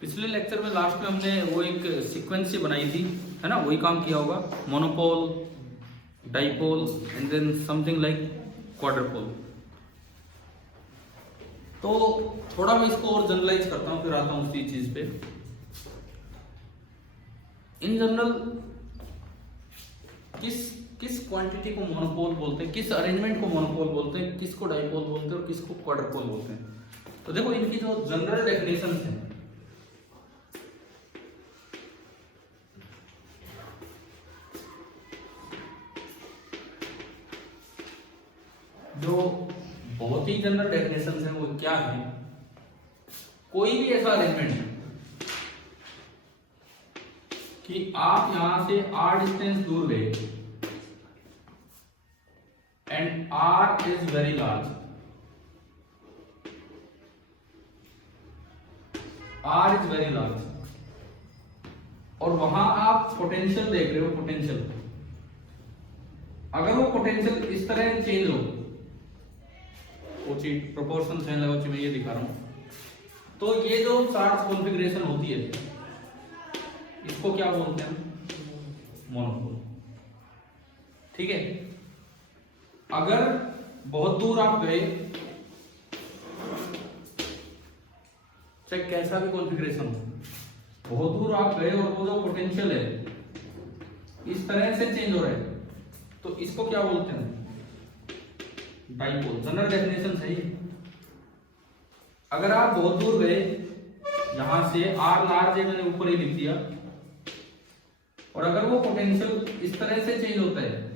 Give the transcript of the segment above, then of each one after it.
पिछले लेक्चर में लास्ट में हमने वो एक सीक्वेंस से बनाई थी, है ना, वही काम किया होगा। Monopole, dipole and then something like quadrupole. तो थोड़ा मैं इसको और जनरलाइज करता हूँ, फिर आता हूँ उसी चीज पे। इन जनरल किस क्वांटिटी को मोनोपोल बोलते हैं, किस अरेंजमेंट को मोनोपोल बोलते हैं, किसको डाइपोल बोलते हैं और किसको क्वाड्रपोल बोलते हैं। तो देखो इनकी जो जनरल डेफिनेशन है, जो बहुत ही जनरल डेफिनेशन है वो क्या है, कोई भी ऐसा अरेंजमेंट कि आप यहां से r डिस्टेंस दूर गए and r is very large, r is very large, और वहां आप पोटेंशियल देख रहे हो, पोटेंशियल, अगर वो पोटेंशियल इस तरह चेंज हो, वो चीज प्रोपोर्शन चेंज लगा, मैं ये दिखा रहा हूं, तो ये जो चार्ज कॉन्फ़िगरेशन होती है इसको क्या बोलते हैं, मोनोपोल। ठीक है, अगर बहुत दूर आप गए, चाहे कैसा भी कॉन्फ़िगरेशन हो, बहुत दूर आप गए और वो जो पोटेंशियल है इस तरह से चेंज हो रहा है, तो इसको क्या बोलते हैं, डाइपोल। जनरल डेफिनेशन सही। अगर आप बहुत दूर गए, यहां से r लार्ज है, मैंने ऊपर ही लिख दिया, और अगर वो पोटेंशियल इस तरह से चेंज होता है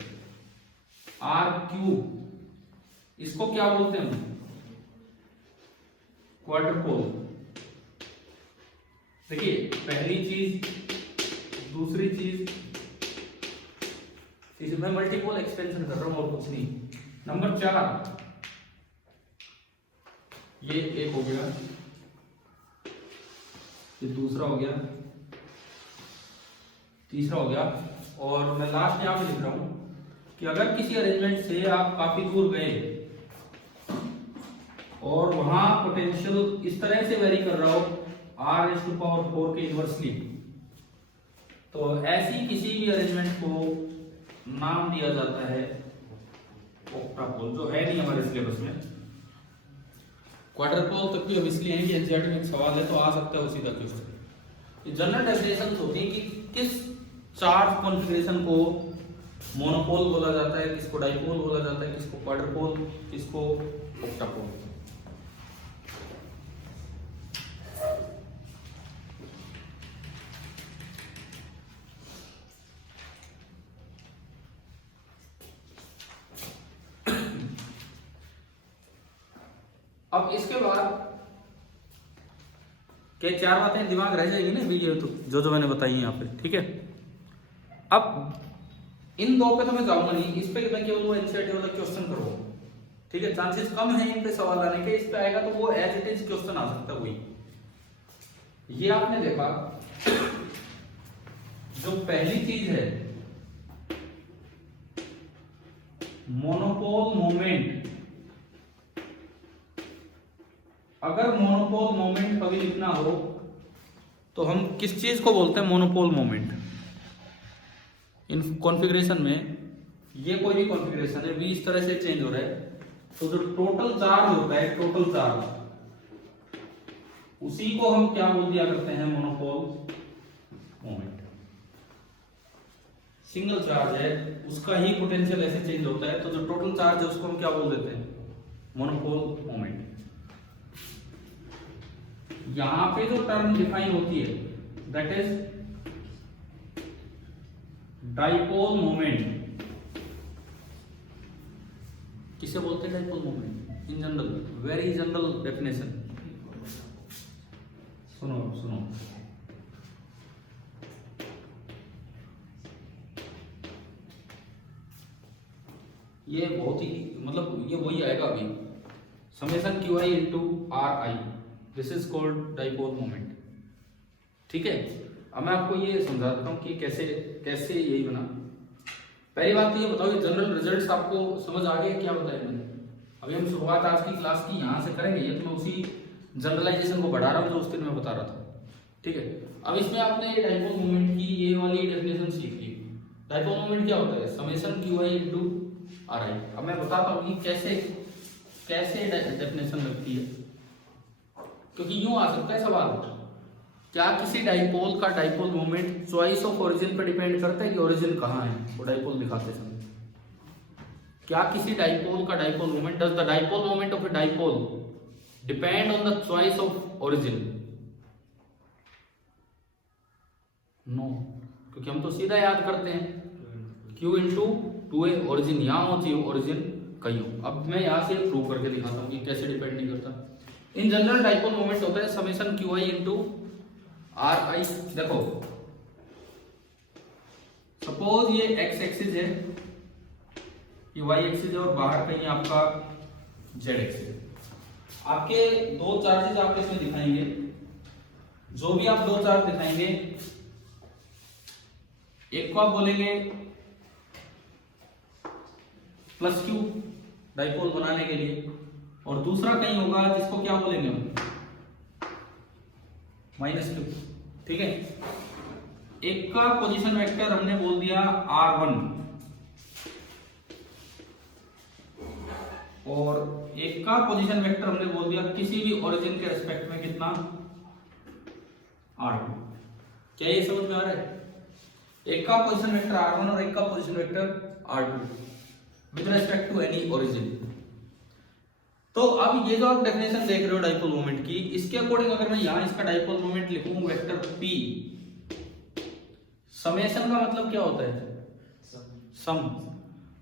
r क्यूब, इसको क्या बोलते हैं, क्वाड्रपोल। देखिए पहली चीज, दूसरी चीज, मैं मल्टीपोल एक्सपेंशन कर रहा हूं और कुछ नहीं। नंबर 4, ये एक हो गया, ये दूसरा हो गया, तीसरा हो गया, और मैं लास्ट यहां पे लिख रहा हूं कि अगर किसी अरेंजमेंट से आप काफी दूर गए और वहां पोटेंशियल इस तरह से वेरी कर रहा हो r⁴ के इनवर्सली, तो ऐसी किसी भी अरेंजमेंट को नाम दिया जाता है ऑक्टापोल, जो है नहीं हमारे सिलेबस में। क्वाड्रपोल तक भी ऑब्वियसली है कि एनसीईआरटी में सवाल है तो आ सकता है उसी का क्वेश्चन। ये जनरल डेफिनेशंस होती है कि किस चार्ज कॉन्फ़िगरेशन को मोनोपोल बोला जाता है, किसको डाइपोल बोला जाता है, किसको क्वाड्रपोल, किसको ऑक्टापोल। अब इसके बाद के 4 बातें दिमाग रह जाएगी ना वीडियो, तो जो मैंने बताई यहाँ पे, ठीक है। अब इन 2 पे तो मैं जाऊंगा नहीं, इस पे मैं केवल वो एनसीईआरटी वाला क्वेश्चन करूंगा, ठीक है। चांसेस कम है इन पे सवाल आने के, इस पे आएगा तो वो एज इट इज क्वेश्चन आ सकता है वही। ये आपने देखा, जो पहली चीज है मोनोपोल मोमेंट, अगर मोनोपोल मोमेंट कभी लिखना हो तो हम किस चीज को बोलते हैं, मोनोपोल मोमेंट। इन कॉन्फ़िगरेशन में ये कोई भी कॉन्फ़िगरेशन है, v इस तरह से चेंज हो रहा है, तो जो टोटल चार्ज होता है, टोटल चार्ज, उसी को हम क्या बोल दिया करते हैं, मोनोपोल मोमेंट। सिंगल चार्ज है, उसका ही पोटेंशियल ऐसे चेंज होता है, तो जो टोटल चार्ज है उसको हम क्या बोल देते हैं, मोनोपोल मोमेंट। यहां पे जो टर्म डिफाइन होती है दैट इज डाइपोल मोमेंट। किसे बोलते हैं dipole moment in general, very general definition. सुनो ये बहुत ही, मतलब ये वही आएगा अभी, summation QI into RI, this is called dipole moment, ठीक है। अब मैं आपको ये समझा देता हूँ कि कैसे कैसे यही बना। पहली बात तो ये बताओ, जनरल रिजल्ट्स आपको समझ आ गए, क्या बताया मैंने। अभी हम शुरुआत आज की क्लास की यहाँ से करेंगे, ये तो मैं उसी जनरलाइजेशन को बढ़ा रहा हूँ जो उस दिन मैं बता रहा था। ठीक है। अब इसमें आपने डाइपोल मोमेंट की ये वाली डेफिनेशन सीख ली। डाइपोल मोमेंट क्या होता है? Summation Q I into are आई। अब मैं बताता हूँ कि कैसे कैसे डेफिनेशन लगती है, क्योंकि यूं आ सकता है सवाल, क्या किसी डाइपोल का dipole moment choice of origin पर डिपेंड करता है कि ओरिजिन कहाँ है वो डाइपोल दिखाते समय? क्या किसी डाइपोल का dipole moment, does the dipole moment of a dipole depend on the choice of origin? No, क्योंकि हम तो सीधा याद करते हैं Q इंटू 2a ओरिजिन यहाँ होती है, ओरिजिन कहीं हो। अब मैं यहाँ से प्रूव करके दिखाता हूँ कि कैसे डिपेंड नहीं करता। इन जनरल डाइपोल मोमेंट होता है summation Q I into are आई। देखो सपोज ये एक्स एक्सिस है, ये वाई एक्सिस है और बाहर कहीं आपका जेड एक्सिस है। आपके दो चार्जेस आप इसमें दिखाएंगे, जो भी आप दो चार्ज दिखाएंगे, एक को आप बोलेंगे प्लस क्यू डाइपोल बनाने के लिए, और दूसरा कहीं होगा जिसको क्या बोलेंगे हम, माइनस क्यू। ठीक है। एक का पोजीशन वेक्टर हमने बोल दिया R1 और एक का पोजीशन वेक्टर हमने बोल दिया किसी भी ओरिजिन के रिस्पेक्ट में कितना, R2। क्या ये समझ में आ रहा है? एक का पोजीशन वेक्टर R1 और एक का position vector R2 with respect to any origin. तो अब ये जो आप डेफिनेशन देख रहे हो डाइपोल मोमेंट की, इसके अकॉर्डिंग अगर मैं यहां इसका डाइपोल मोमेंट लिखूं वेक्टर P, समेशन का मतलब क्या होता है? सम।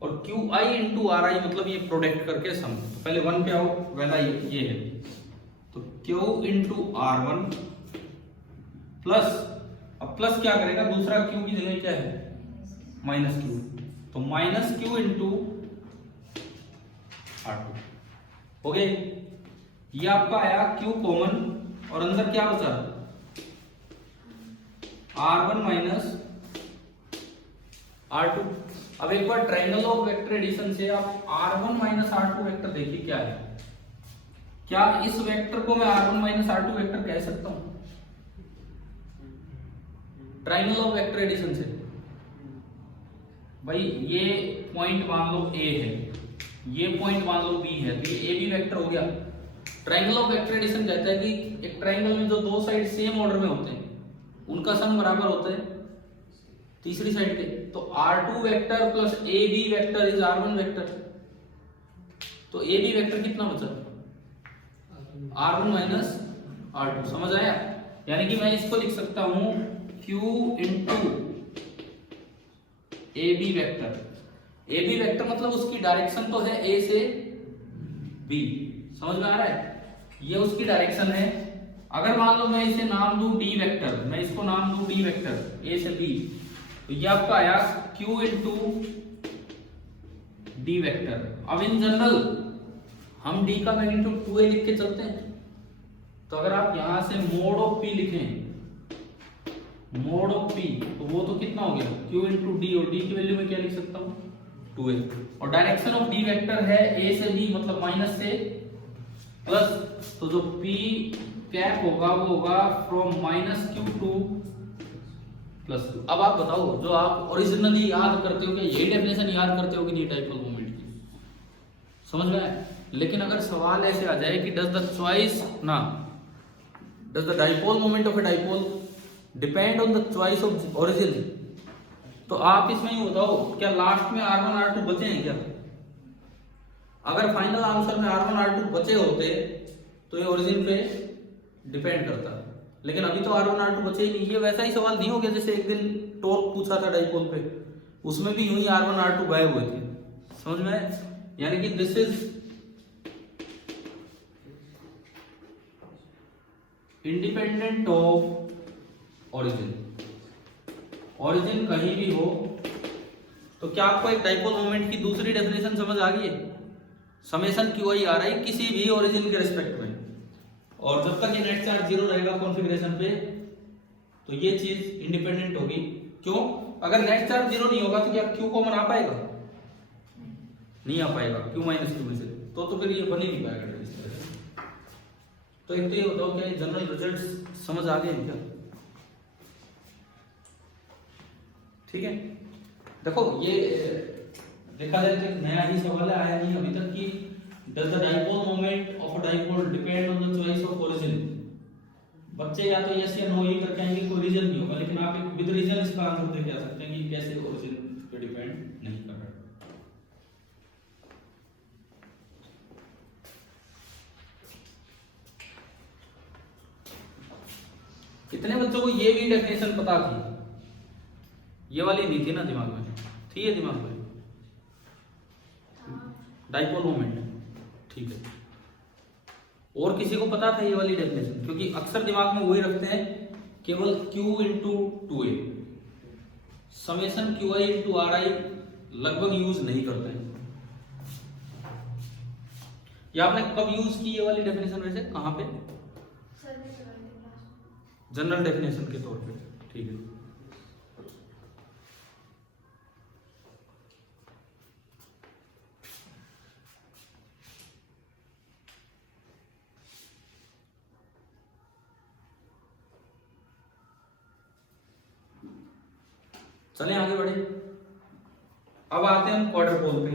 और क्यू आई इंटू आर आई मतलब ये प्रोडक्ट करके सम। तो पहले 1 पे आओ, पहला ये है, तो Q into R one plus, अब प्लस क्या करेगा, दूसरा क्यू की जगह क्या है, माइनस क्यू, तो माइनस क्यू इंटू R2 हो गए। ये आपका आया Q कॉमन और अंदर क्या बचा, R1 माइनस R2। अब एक बार ट्रायंगल ऑफ वेक्टर एडिशन से आप R1 माइनस R2 वेक्टर देखिए क्या है। क्या इस वेक्टर को मैं R1 माइनस R2 वेक्टर कह सकता हूं ट्रायंगल ऑफ वेक्टर एडिशन से? भाई ये पॉइंट मान लो A है, ये पॉइंट मान लो B है, तो ये A B वेक्टर हो गया। ट्रायंगल ऑफ वेक्टर एडिशन कहता है कि एक ट्रायंगल में जो दो साइड सेम ऑर्डर में होते हैं उनका सम बराबर होता है तीसरी साइड के। तो R2 vector plus AB vector is R1 vector, तो AB वेक्टर कितना बचा, R1 माइनस R2। समझ आया? यानी कि मैं इसको लिख सकता हूं Q into AB vector. AB vector मतलब उसकी डायरेक्शन तो है A से B, समझ में आ रहा है? ये उसकी डायरेक्शन है। अगर मान लो मैं इसे नाम दूं D वेक्टर, मैं इसको नाम दूं D वेक्टर A से B, तो ये आपका आया Q इंटू D वेक्टर। अब इन जनरल हम D का मैग्नीट्यूड 2a लिख के चलते हैं, तो अगर आप यहां से मोड ऑफ P लिखें, मोड ऑफ P, तो वो तो कितना हो गया Q इंटू D, और D की वैल्यू में क्या लिख सकता हूं 2a। और डायरेक्शन ऑफ D वेक्टर है A से B मतलब माइनस से प्लस, तो जो P कैप होगा वो होगा from minus Q two plus Q। अब आप बताओ, जो आप ओरिजिनली याद करते हो, क्या यही डेफिनेशन याद करते हो कि नहीं डाइपोल मोमेंट की? समझ में आया? लेकिन अगर सवाल ऐसे आ जाए कि डज द चॉइस ना, does the dipole moment of a dipole depend on the choice of origin, तो आप इसमें ये बताओ क्या लास्ट में R1 R2 बचे हैं क्या? अगर फाइनल आंसर में R1 R2 बचे होते तो ये ओरिजिन पे डिपेंड करता, लेकिन अभी तो R1 R2 बचे ही नहीं। ये वैसा ही सवाल नहीं हो गया जैसे एक दिन टॉर्क पूछा था डाइपोल पे, उसमें भी यूं ही R1 R2 गायब हुए थे। समझ में? यानी कि this is independent of origin. Origin कहीं भी हो, तो क्या आपको एक डाइपोल मोमेंट की दूसरी डेफिनेशन समझ आ गई है? समेशन क्यू आई आर आई किसी भी ओरिजिन के रिस्पेक्ट में, और जब तक ये नेट चार्ज जीरो रहेगा कॉन्फ़िगरेशन पे, तो ये चीज इंडिपेंडेंट होगी। क्यों? अगर नेट चार्ज जीरो नहीं होगा तो क्या क्यू कॉमन आ पाएगा? नहीं आ पाएगा, क्यू माइनस क्यू में से, तो फिर ये बन ही नहीं पाएगा। तो एक तो ये बताओ क्या जनरल रिजल्ट समझ आ गए क्या? ठीक है, देखो ये देखा जाए तो एक नया ही सवाल है, आया नहीं अभी तक कि does the dipole moment of a dipole depend on the choice of origin. बच्चे या तो यस या नो ही करके आएंगे, कोई रीजन नहीं होगा, लेकिन आप एक विद रीजन इसका आंसर दे के आ सकते हैं कि कैसे ओरिजिन पे डिपेंड नहीं कर रहा है। कितने बच्चों को ये भी डेफिनेशन पता थी? ये वाली नहीं थी ना दिमाग में? थी ये दिमाग में? डाइपोल मोमेंट, ठीक है। और किसी को पता था ये वाली डेफिनेशन? क्योंकि अक्सर दिमाग में वही रखते हैं, केवल Q into 2a, summation QI into RI लगभग यूज नहीं करते हैं। या आपने कब यूज की ये वाली डेफिनेशन? वैसे कहां पे? जनरल डेफिनेशन के तौर पे, ठीक है। चलें आगे बढ़े। अब आते हैं हम क्वाड्रपोल पे।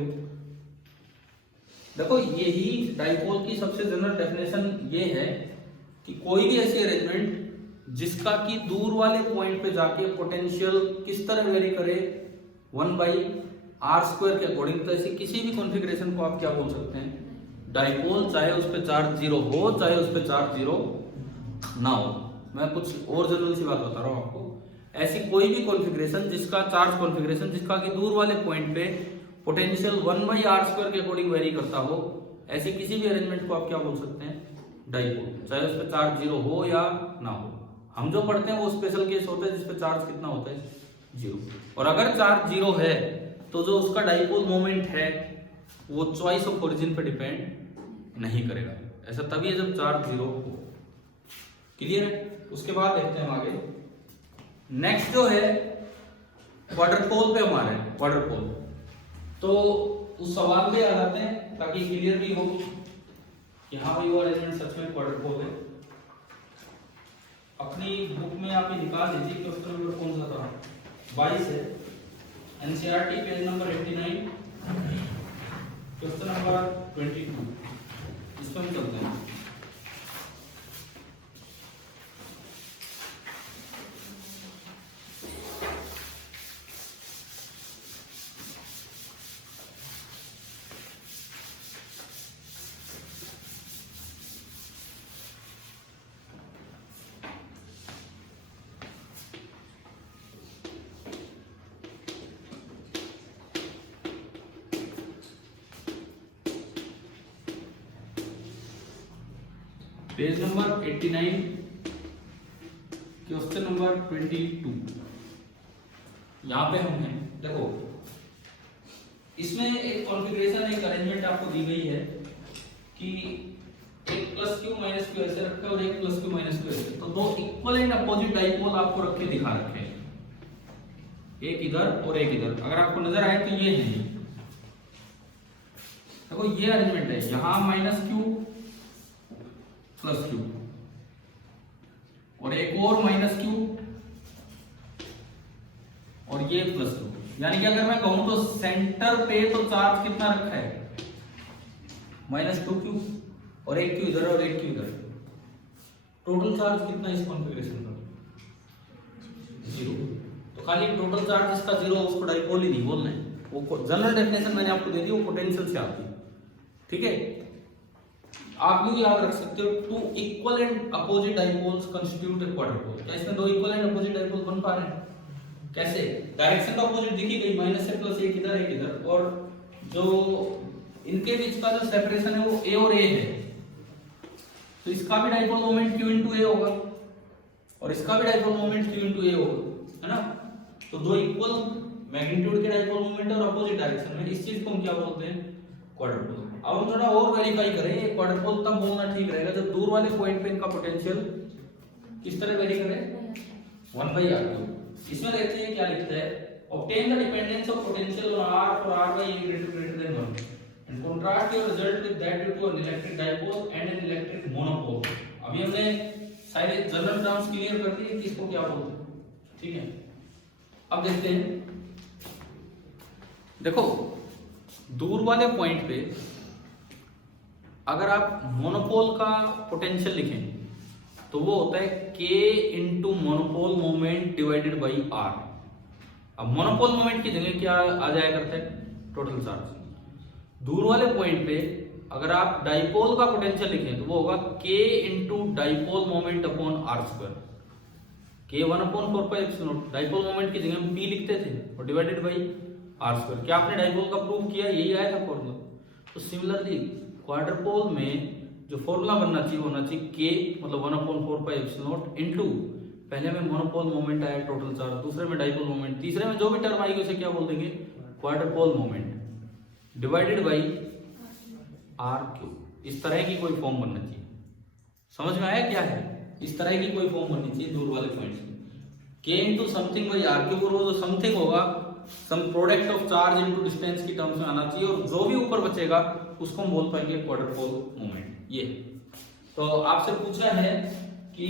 देखो यही डाइपोल की सबसे जनरल डेफिनेशन ये है कि कोई भी ऐसी अरेंजमेंट जिसका कि दूर वाले पॉइंट पे जाके पोटेंशियल किस तरह वेरी करे 1/r² के अकॉर्डिंग, तो ऐसी किसी भी कॉन्फ़िगरेशन को आप क्या बोल सकते हैं? डाइपोल, चाहे उस पे चार्ज 0 हो चाहे उस पे चार्ज 0 ना हो। मैं कुछ और जनरल सी बात बता रहा हूं आपको। ऐसी कोई भी कॉन्फ़िगरेशन जिसका चार्ज कॉन्फ़िगरेशन जिसका कि दूर वाले पॉइंट पे पोटेंशियल 1/r² के अकॉर्डिंग वेरी करता हो, ऐसे किसी भी अरेंजमेंट को आप क्या बोल सकते हैं? डाइपोल, चाहे उस पे चार्ज 0 हो या ना हो। हम जो पढ़ते हैं वो स्पेशल केस होता है जिसपे चार्ज कितना होता है? 0। और अगर चार्ज 0 है तो जो उसका डाइपोल मोमेंट है वो चॉइस ऑफ ओरिजिन पे डिपेंड नहीं करेगा। ऐसा तभी है जब चार्ज 0 हो। क्लियर है? उसके बाद देखते हैं आगे। नेक्स्ट जो है क्वाड्रपोल पे हमारे क्वाड्रपोल, तो उस सवाल पे आ जाते हैं ताकि क्लियर भी हो कि हाँ भाई वो अरेंजमेंट सच में क्वाड्रपोल है। अपनी बुक में आप ये निकाल लीजिए क्वेश्चन नंबर कौन सा था? 22 है, NCERT page number 89, question number 22। इसमें हम चलते हैं। Page number 89, question number 22। यहां पे हम हैं। देखो इसमें एक कॉन्फ़िगरेशन, एक अरेंजमेंट आपको दी गई है कि एक +q -q ऐसे रखा है और एक +q -q ऐसे, तो दो इक्वल एंड अपोजिट डाइपोल आपको रख के दिखा रखे हैं, एक इधर और एक इधर। अगर आपको नजर आए तो ये है, देखो ये अरेंजमेंट है, यहां -q +q और एक और -q और ये +q। यानी कि अगर मैं कहूं तो सेंटर पे तो चार्ज कितना रखा है? -2q और एक q इधर और एक q इधर। टोटल चार्ज कितना इस कॉन्फ़िगरेशन का? 0। तो खाली टोटल चार्ज इसका 0 उसको डाइपोल ही नहीं बोलना है। वो जनरल डेफिनेशन मैंने आपको दे दी, वो पोटेंशियल से आती है। ठीक है, आप ये याद रख सकते हो, two equal and opposite dipoles constitute a quadrupole. क्या इसमें दो इक्वल एंड अपोजिट डाइपोल बन पा रहे हैं? कैसे? डायरेक्शन का अपोजिट दिखी गई, -1 इधर एक इधर, और जो इनके बीच का जो सेपरेशन है वो a और a है, तो इसका भी dipole moment q into a होगा और इसका भी dipole moment q into a होगा, है ना? तो दो इक्वल मैग्नीट्यूड के डाइपोल मोमेंट और अपोजिट डायरेक्शन में, इस चीज को हम क्या बोलते हैं? क्वाड्रपोल। अब हम थोड़ा और वेरीफाई करें, ये क्वाड्रपोल तब बोलना ठीक रहेगा जब दूर वाले पॉइंट पे इनका पोटेंशियल किस तरह वेरी करे? 1/r²। इसमें देखते हैं क्या लिखता है, obtain the dependence of potential on r for r by a greater than 1 and contrast your result with that due to an electric dipole and an electric monopole। अभी हमने सारे जनरल टर्म्स क्लियर कर दिए कि इसको क्या बोलते हैं, ठीक है? अब देखते हैं, देखो दूर वाले पॉइंट पे अगर आप मोनोपोल का पोटेंशियल लिखें तो वो होता है K into monopole moment divided by R। अब मोनोपोल मोमेंट की जगह क्या आ जाया करता है, टोटल चार्ज। दूर वाले पॉइंट पे अगर आप डाइपोल का पोटेंशियल लिखें तो वो होगा K into dipole moment upon R square. K 1/4πε0, dipole moment की जगह हम P लिखते थे और डिवाइडेड बाई R स्क्वायर। क्या आपने डाइपोल का प्रूव किया, यही आया था फॉर्मूला। तो सिमिलरली क्वाड्रपोल में जो फॉर्मूला बनना चाहिए होना चाहिए K मतलब 1/4πε0 इंटू, पहले में मोनोपोल मोमेंट आया टोटल चार्ज, दूसरे में डाइपोल मोमेंट, तीसरे में जो भी टर्म आएगी उसे क्या बोल देंगे, क्वाड्रपोल मोमेंट डिवाइडेड बाई R3। इस तरह की कोई फॉर्म बनना चाहिए। समझ में आया क्या है, इस तरह की कोई फॉर्म बननी चाहिए दूर वाले पॉइंट्स में। K into something by R3 और वो जो समथिंग होगा some product of charge into distance की टर्म्स में आना चाहिए, और जो भी ऊपर बचेगा उसको हम बोल पाएंगे क्वाड्रपोल मोमेंट। ये तो आपसे पूछा है कि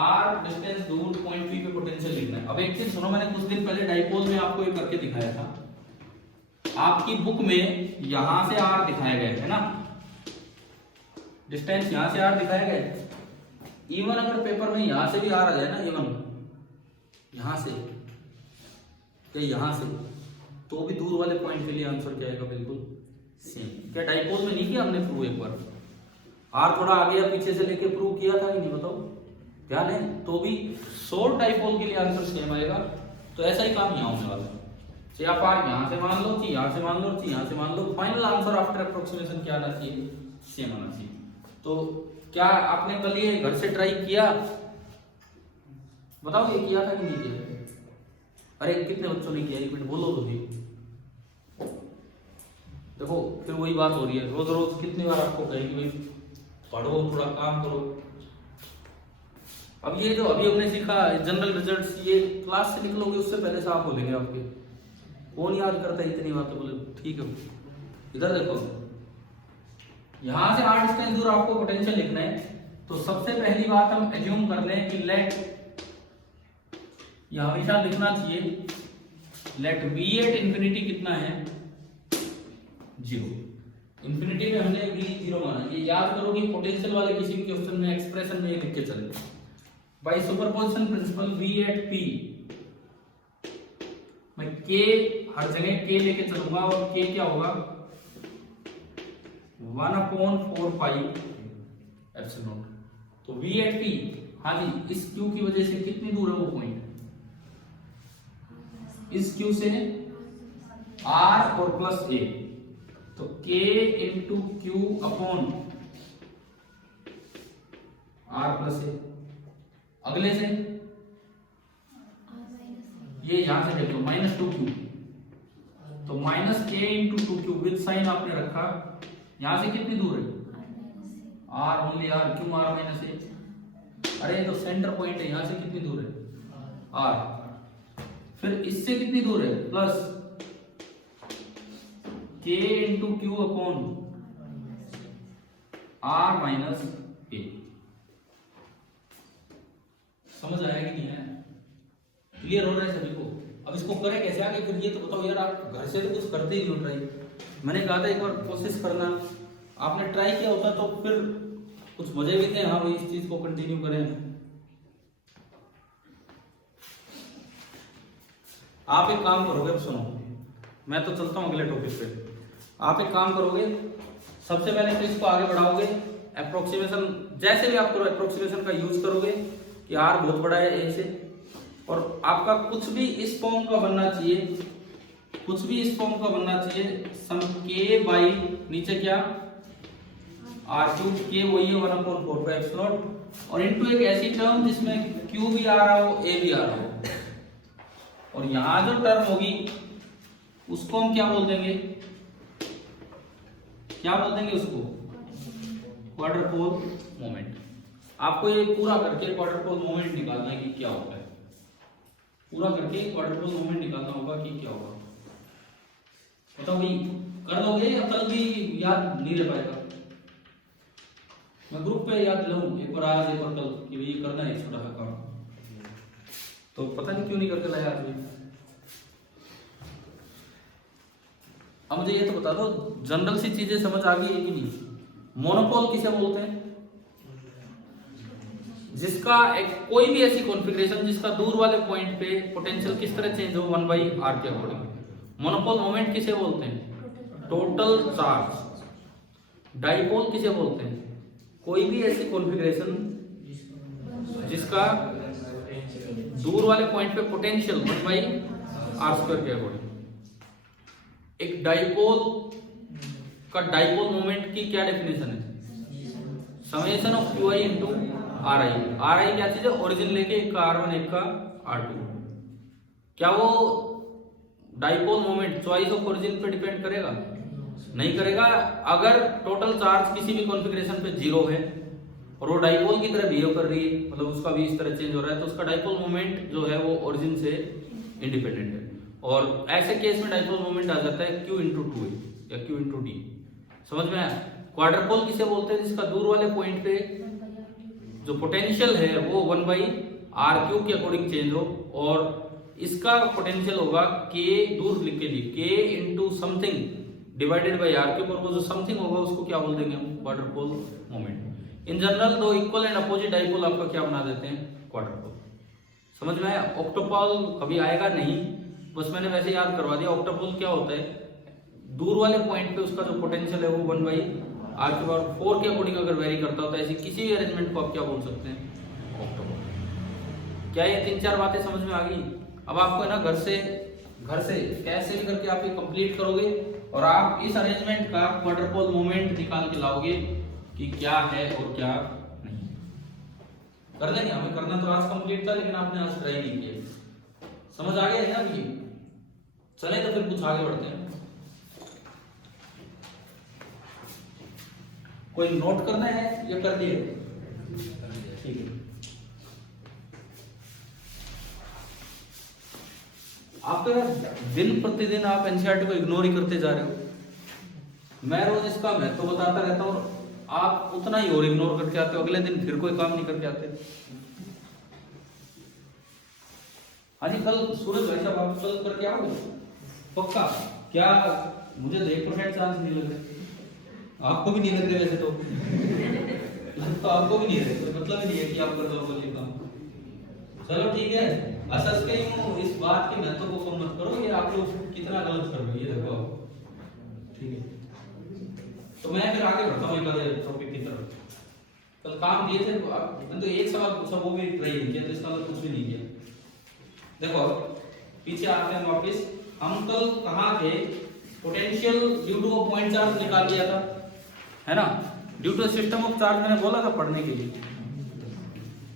R डिस्टेंस दूर पॉइंट P पे पोटेंशियल लिखना है। अब एक चीज सुनो, मैंने कुछ दिन पहले डाइपोल में आपको ये करके दिखाया था। आपकी बुक में यहां से R दिखाया गया है ना, डिस्टेंस यहां से R दिखाया गया है। इवन अगर पेपर में यहां से भी R आ जाए ना, इवन यहां से या यहां से, तो भी दूर वाले पॉइंट के लिए आंसर क्या आएगा, बिल्कुल सेम। क्या डाइपोल में नहीं किया हमने प्रूव एक बार, R थोड़ा आगे या पीछे से लेके प्रूव किया था कि नहीं, बताओ ध्यान है, तो भी शॉर्ट डाइपोल के लिए आंसर सेम आएगा। तो ऐसा ही काम यहाँ होने वाला है। चाहे आप R यहाँ से मान लो, चाहे यहाँ से मान लो, चाहे यहाँ से मान लो, फाइनल आंसर आफ्टर अप्रोक्सीमेशन क्या आना चाहिए, सेम आना चाहिए। तो क्या आपने कल ये घर से ट्राई किया, बताओ ये किया था कि नहीं किया? अरे कितने बच्चों ने किया, एक मिनट बोलो तो भी। देखो फिर वही बात हो रही है, रोज रोज कितनी बार आपको कहेंगे भाई पढ़ो, थोड़ा काम करो। अब ये जो अभी हमने सीखा जनरल रिजल्ट्स, ये क्लास से निकलोगे उससे पहले साफ हो लेंगे आपके। कौन याद करता है इतनी बातें, बोले ठीक है। इधर देखो, यहां से R डिस्टेंस दूर आपको पोटेंशियल लिखना है, तो सबसे पहली बात हम एज्यूम कर लें कि लेट, यह हमेशा लिखना चाहिए लेट V एट इंफिनिटी कितना है, 0। इंफिनिटी में हमने V 0 माना। ये याद करो कि पोटेंशियल वाले किसी भी क्वेश्चन में एक्सप्रेशन में ये लिख के चले, by superposition principle V at P, मैं K हर जगह K लेके चलूंगा, और K क्या होगा 1/4πε0। तो V एट P, हाँ जी, इस Q की वजह से कितनी दूर है वो पॉइंट, इस Q से R और प्लस A, तो K into Q upon R plus A। अगले से ये यहां से देख लो -2Q, तो -K into 2Q with sign आपने रखा, यहां से कितनी दूर है R ओनली R, क्यों R माइनस A, अरे तो सेंटर पॉइंट है, यहां से कितनी दूर है R, फिर इससे कितनी दूर है plus K into Q upon R minus A। समझ आया कि नहीं है, क्लियर हो रहा है सभी को? अब इसको करें कैसे आगे, फिर ये तो बताओ यार, आप घर से तो कुछ करते ही नहीं ट्राई। मैंने कहा था एक बार कोशिश करना, आपने ट्राई किया होता तो फिर कुछ मजे भी थे, हाँ भाई इस चीज को कंटिन्यू करें। आप एक काम करोगे, अब सुनो, मैं तो चलता हूं अगले टॉपिक पे। आप एक काम करोगे, सबसे पहले तो इसको आगे बढ़ाओगे, अप्रोक्सीमेशन जैसे भी आप करो अप्रोक्सीमेशन का यूज करोगे कि R बहुत बड़ा है A से, और आपका कुछ भी इस फॉर्म का बनना चाहिए, कुछ भी इस फॉर्म का बनना चाहिए, सम K बाई नीचे क्या R3, K वही है 1/4πε0, और इनटू एक ऐसी टर्म जिसमें Q भी आ रहा हो A भी आ रहा हो, और यहां जो टर्म होगी उसको हम क्या बोल देंगे, क्या बोल देंगे उसको, क्वाड्रपोल मोमेंट। आपको ये पूरा करके क्वाड्रपोल मोमेंट निकालना है कि क्या होता है, पूरा करके क्वाड्रपोल मोमेंट निकालना होगा कि क्या होगा। बताओ भाई, कर दोगे या कल भी याद नहीं रह पाएगा? मैं ग्रुप पे याद दिलाऊं एक बार आज एक बार कल कि भाई ये करना है छोटा सा काम। तो पता नहीं क्यों नहीं करके लाया आदमी। अब मुझे ये तो बता दो, जनरल सी चीजें समझ आ गई है कि नहीं? मोनोपोल किसे बोलते हैं? जिसका एक कोई भी ऐसी कॉन्फ़िगरेशन जिसका दूर वाले पॉइंट पे पोटेंशियल किस तरह चेंज हो 1/r के अकॉर्डिंग। मोनोपोल मोमेंट किसे बोलते हैं? Total charge. डाइपोल किसे बोलते हैं? कोई भी ऐसी कॉन्फ़िगरेशन जिसका दूर वाले पॉइंट पे पोटेंशियल 1/r² के अकॉर्डिंग। एक डाइपोल का डाइपोल मोमेंट की क्या डेफिनेशन है? Summation of QI into RI। RI क्या चीज है? ओरिजिन लेके एक का R1 एक का R2। क्या वो dipole moment choice of origin पे डिपेंड करेगा? नहीं करेगा। अगर टोटल चार्ज किसी भी कॉन्फ़िगरेशन पे 0 है और वो डाइपोल की तरह बिहेव कर रही है, मतलब उसका भी इस तरह चेंज हो रहा है, तो उसका डाइपोल मोमेंट जो है वो ओरिजिन से इंडिपेंडेंट है। और ऐसे केस में डाइपोल मोमेंट आ जाता है Q इंटू 2A या Q इंटू D। समझ में आया? क्वाड्रपोल किसे बोलते हैं? जिसका दूर वाले पॉइंट पे जो पोटेंशियल है वो 1/r³ के अकॉर्डिंग चेंज हो, और इसका पोटेंशियल होगा k, दूर लिख के लिए k into something divided by r³, और वो जो समथिंग होगा उसको क्या बोल देंगे हम? क्वाड्रपोल मोमेंट। इन जनरल दो इक्वल एंड अपोजिट डाइपोल आपका क्या बना देते हैं? क्वाड्रपोल। समझ में आया? ऑक्टोपोल कभी आएगा नहीं, बस मैंने वैसे याद करवा दिया। ऑक्टोपोल क्या होता है? दूर वाले पॉइंट पे उसका जो पोटेंशियल है वो 1/r⁴ के अकॉर्डिंग अगर वेरी करता होता है, ऐसी किसी भी अरेंजमेंट को आप क्या बोल सकते हैं? ऑक्टोपोल। क्या ये 3-4 बातें समझ में आ गई? अब आपको है ना घर से कैसे भी करके आप ये कंप्लीट करोगे और आप इस अरेंजमेंट का क्वाड्रपोल मोमेंट निकाल के लाओगे कि क्या है और क्या नहीं। कर देंगे, हमें करना तो आज कंप्लीट था लेकिन आपने आज ट्राई नहीं किया। समझ आ गया है ना? ये चले तो फिर कुछ आगे बढ़ते हैं। कोई नोट करना है या कर दिए? ठीक है। आप तो यार दिन प्रतिदिन आप एनसीईआरटी को इग्नोर ही करते जा रहे हो। मैं रोज इसका महत्व तो बताता रहता हूँ, आप उतना ही और इग्नोर करके आते हो। अगले दिन फिर कोई काम नहीं करके आते। हाँ जी, कल सूरज भाई साहब आप कल करके आओगे पक्का? क्या मुझे 1% चांस नहीं लग रहा। आपको भी नहीं लग रहे वैसे तो आपको भी नहीं लग रहे, मतलब ही नहीं है कि आप कर दोगे ये काम। चलो ठीक है, असस के इस बात के महत्व को कम मत करो, ये आप लोग कितना गलत कर रहे हो ये देखो आप। ठीक है, तो मैं फिर आगे बढ़ता हूँ एक टॉपिक की तरफ। कल काम दिए थे मैंने तो एक सवाल पूछा, वो भी ट्राई नहीं किया, तो इसका मतलब कुछ भी नहीं किया। देखो पीछे आते हैं वापस। हम कल कहाँ थे? Potential due to a point charge निकाल दिया था, है ना? Due to system of charge मैंने बोला था पढ़ने के लिए।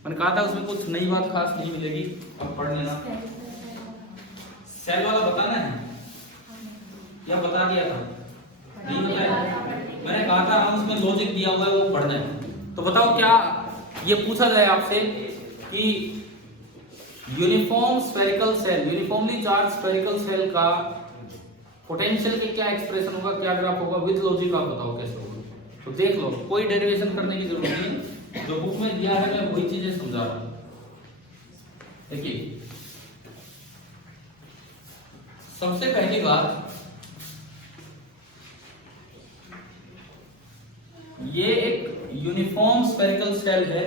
मैंने कहा था उसमें कुछ नई बात खास नहीं मिलेगी, अब पढ़ लेना। सेल वाला बताना है या बता दिया था? नहीं बताया। मैंने कहा था हम उसमें लॉजिक दिया हुआ है वो पढ़ना है। तो बताओ क्या ये पूछा जाए आपसे कि uniform spherical shell, uniformly charge spherical shell का पोटेंशियल के क्या एक्सप्रेशन होगा, क्या ग्राफ होगा? विद लॉजिक आप बताओ कैसे होगा। तो देख लो, कोई डेरिवेशन करने की जरूरत नहीं, जो बुक में दिया है मैं वही चीजें समझा रहा हूं। देखिए सबसे पहली बात, ये एक यूनिफॉर्म स्फेरिकल सेल है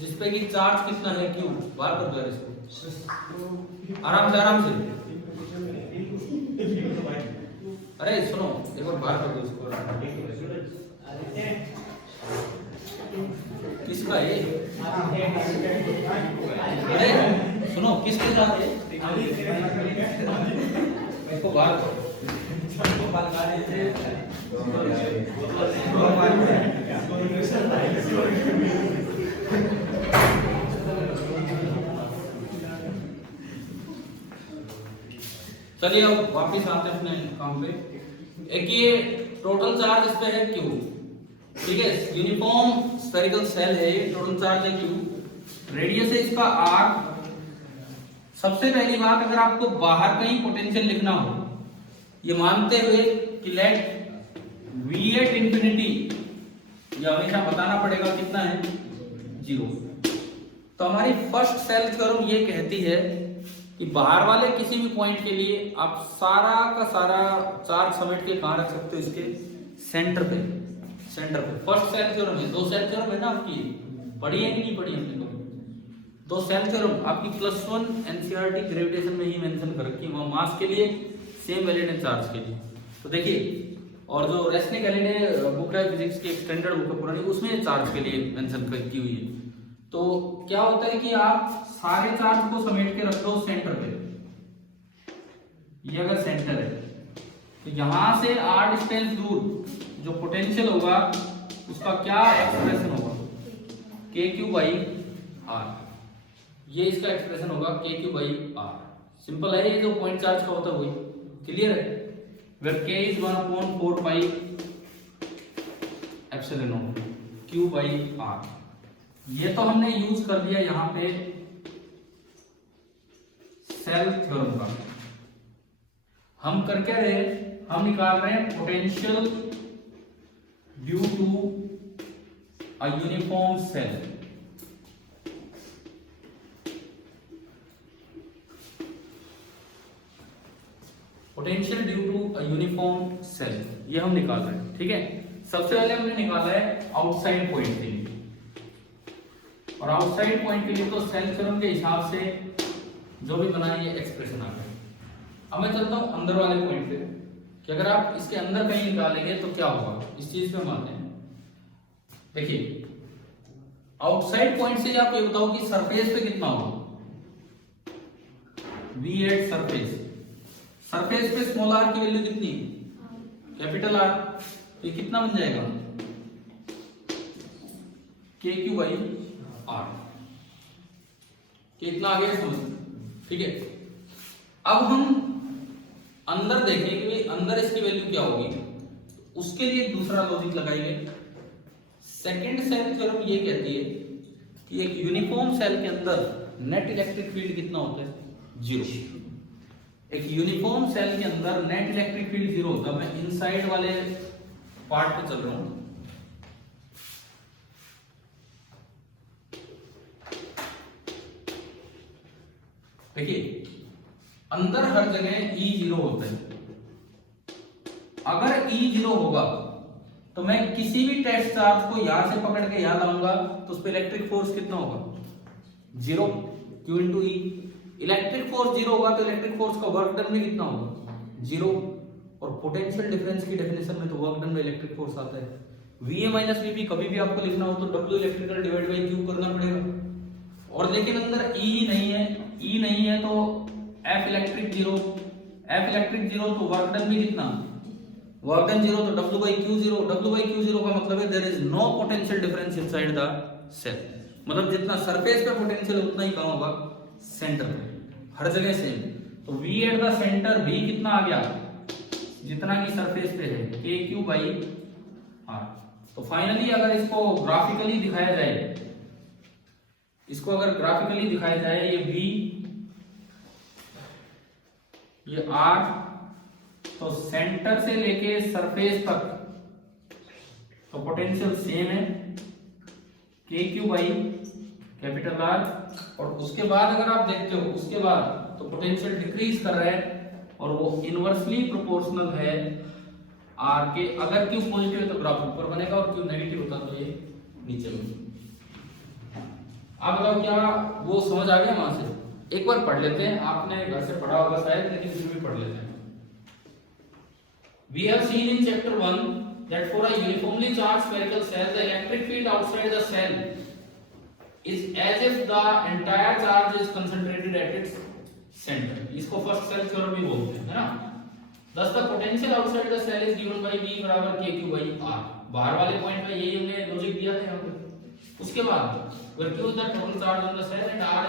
जिसपे कि चार्ज कितना है? Q। बाहर कर दो इसको आराम से। अरे सुनो, एक बार बाहर कर दो इसको। किसका है? अरे सुनो, किसके साथ है? इसको बाहर करो। चलिए अब वापिस आते हैं अपने काम पे। एक ये टोटल चार्ज इस पे है Q, ठीक है? यूनिफॉर्म स्फेरिकल सेल है, टोटल चार्ज है Q, रेडियस है इसका R। सबसे पहली बात, अगर आपको बाहर कहीं पोटेंशियल लिखना हो, ये मानते हुए कि लेट V @ इंफिनिटी, ये हमेशा बताना पड़ेगा कितना है? 0। तो हमारी फर्स्ट सेल थ्योरम ये कहती है कि बाहर वाले किसी भी पॉइंट के लिए आप सारा का सारा चार्ज समेट के कहाँ रख सकते हो, इसके सेंटर पे। फर्स्ट सेल थ्योरम है, दो सेल थ्योरम है ना आपकी, पढ़ी है कि नहीं पढ़ी हमने कभी? दो सेल थ्योरम आपकी +1 एनसीईआरटी ग्रेविटेशन में ही मेंशन कर रखी है, वहां मास के लिए सेम वैलेंट एंड चार्ज के लिए। तो देखिए, और जो रेस्निक एलिडे बुक है फिजिक्स की स्टैंडर्ड बुक है पुरानी, उसमें चार्ज के लिए मेंशन की हुई है। तो क्या होता है कि आप सारे चार्ज को समेट के रख दो सेंटर पे। ये अगर सेंटर है तो यहां से r डिस्टेंस दूर जो पोटेंशियल होगा उसका क्या एक्सप्रेशन होगा, k/r। ये इसका एक्सप्रेशन होगा k/r। सिंपल है, ये जो पॉइंट चार्ज का होता है वही। क्लियर है? Where k is 1/4 pi epsilon naught q/r। ये तो हमने यूज कर दिया यहां पे सेल थ्योरम का। हम कर क्या रहे, हम निकाल रहे हैं potential due to a uniform shell. Potential due to a uniform shell, ये हम निकाल रहे हैं। ठीक है, सबसे पहले हमने निकाला है आउटसाइड पॉइंट के लिए, और आउटसाइड पॉइंट के लिए तो सेल थ्योरम के हिसाब से जो भी बना है ये एक्सप्रेशन आ गया। अब मैं चलता हूं अंदर वाले पॉइंट पे कि अगर आप इसके अंदर कहीं निकालेंगे तो क्या होगा, इस चीज पे मानते हैं। देखिए, आउटसाइड पॉइंट से आप ये बताओ कि सरफेस पे कितना होगा, V एट सरफेस। सरफेस पे स्मॉल r की वैल्यू कितनी, कैपिटल R। तो ये कितना बन जाएगा, KQ/r। कितना आ गया समझ? ठीक है, अब हम अंदर देखें कि भाई अंदर इसकी वैल्यू क्या होगी, उसके लिए एक दूसरा लॉजिक लगाएंगे। सेकंड सेल थ्योरम ये कहती है कि एक यूनिफॉर्म सेल के अंदर नेट इलेक्ट्रिक फील्ड कितना होता है, 0। एक यूनिफॉर्म सेल के अंदर नेट इलेक्ट्रिक फील्ड 0 होता है। मैं इनसाइड वाले पार्ट पे चल रहा हूं। देखिए, अंदर हर जगह E 0 होता है। अगर E 0 होगा तो मैं किसी भी टेस्ट चार्ज को यहां से पकड़ के यहां लाऊंगा तो उस पर इलेक्ट्रिक फोर्स कितना होगा, 0, Q × E। इलेक्ट्रिक फोर्स 0 होगा तो इलेक्ट्रिक फोर्स का वर्क डन में कितना होगा, 0। और पोटेंशियल डिफरेंस की डेफिनेशन में तो वर्क डन में इलेक्ट्रिक फोर्स आता है। VA - VB कभी भी आपको लिखना हो तो W electrical divide by Q करना पड़ेगा। और लेकिन अंदर E नहीं है, E नहीं है तो F इलेक्ट्रिक 0 तो वर्क डन भी कितना, वर्क डन 0 तो W/Q 0। W/Q 0 का मतलब है there is no potential difference inside the shell. मतलब जितना सरफेस पे पोटेंशियल उतना ही कम होगा सेंटर पे, हर जगह सेम। तो V at the centre V कितना आ गया, जितना की सरफेस पे है, KQ/r। तो फाइनली अगर इसको ग्राफिकली दिखाया जाए, ये V, ये R, तो सेंटर से लेके सरफेस तक तो पोटेंशियल सेम है, KQ/R। और उसके बाद अगर आप देखते हो उसके बाद तो पोटेंशियल डिक्रीज कर रहा है और वो इनवर्सली प्रोपोर्शनल है R के। अगर Q पॉजिटिव है तो ग्राफ ऊपर बनेगा और Q नेगेटिव होता तो ये नीचे बनेगा। आप बताओ क्या वो समझ आ गया? वहां से एक बार पढ़ लेते हैं, आपने घर से पढ़ा होगा शायद, लेकिन फिर भी पढ़ लेते हैं। We have seen in chapter 1 that for a uniformly charged spherical cell, the electric field outside the cell is as if the entire charge is concentrated at its center. इसको फर्स्ट सेल थ्योरम भी बोलते हैं, है ना? Thus the potential outside the cell is given by V = KQ/R। बाहर वाले point पे यही हमने लॉजिक दिया था यहाँ पे। उसके बाद where Q is the total charge on the cell and R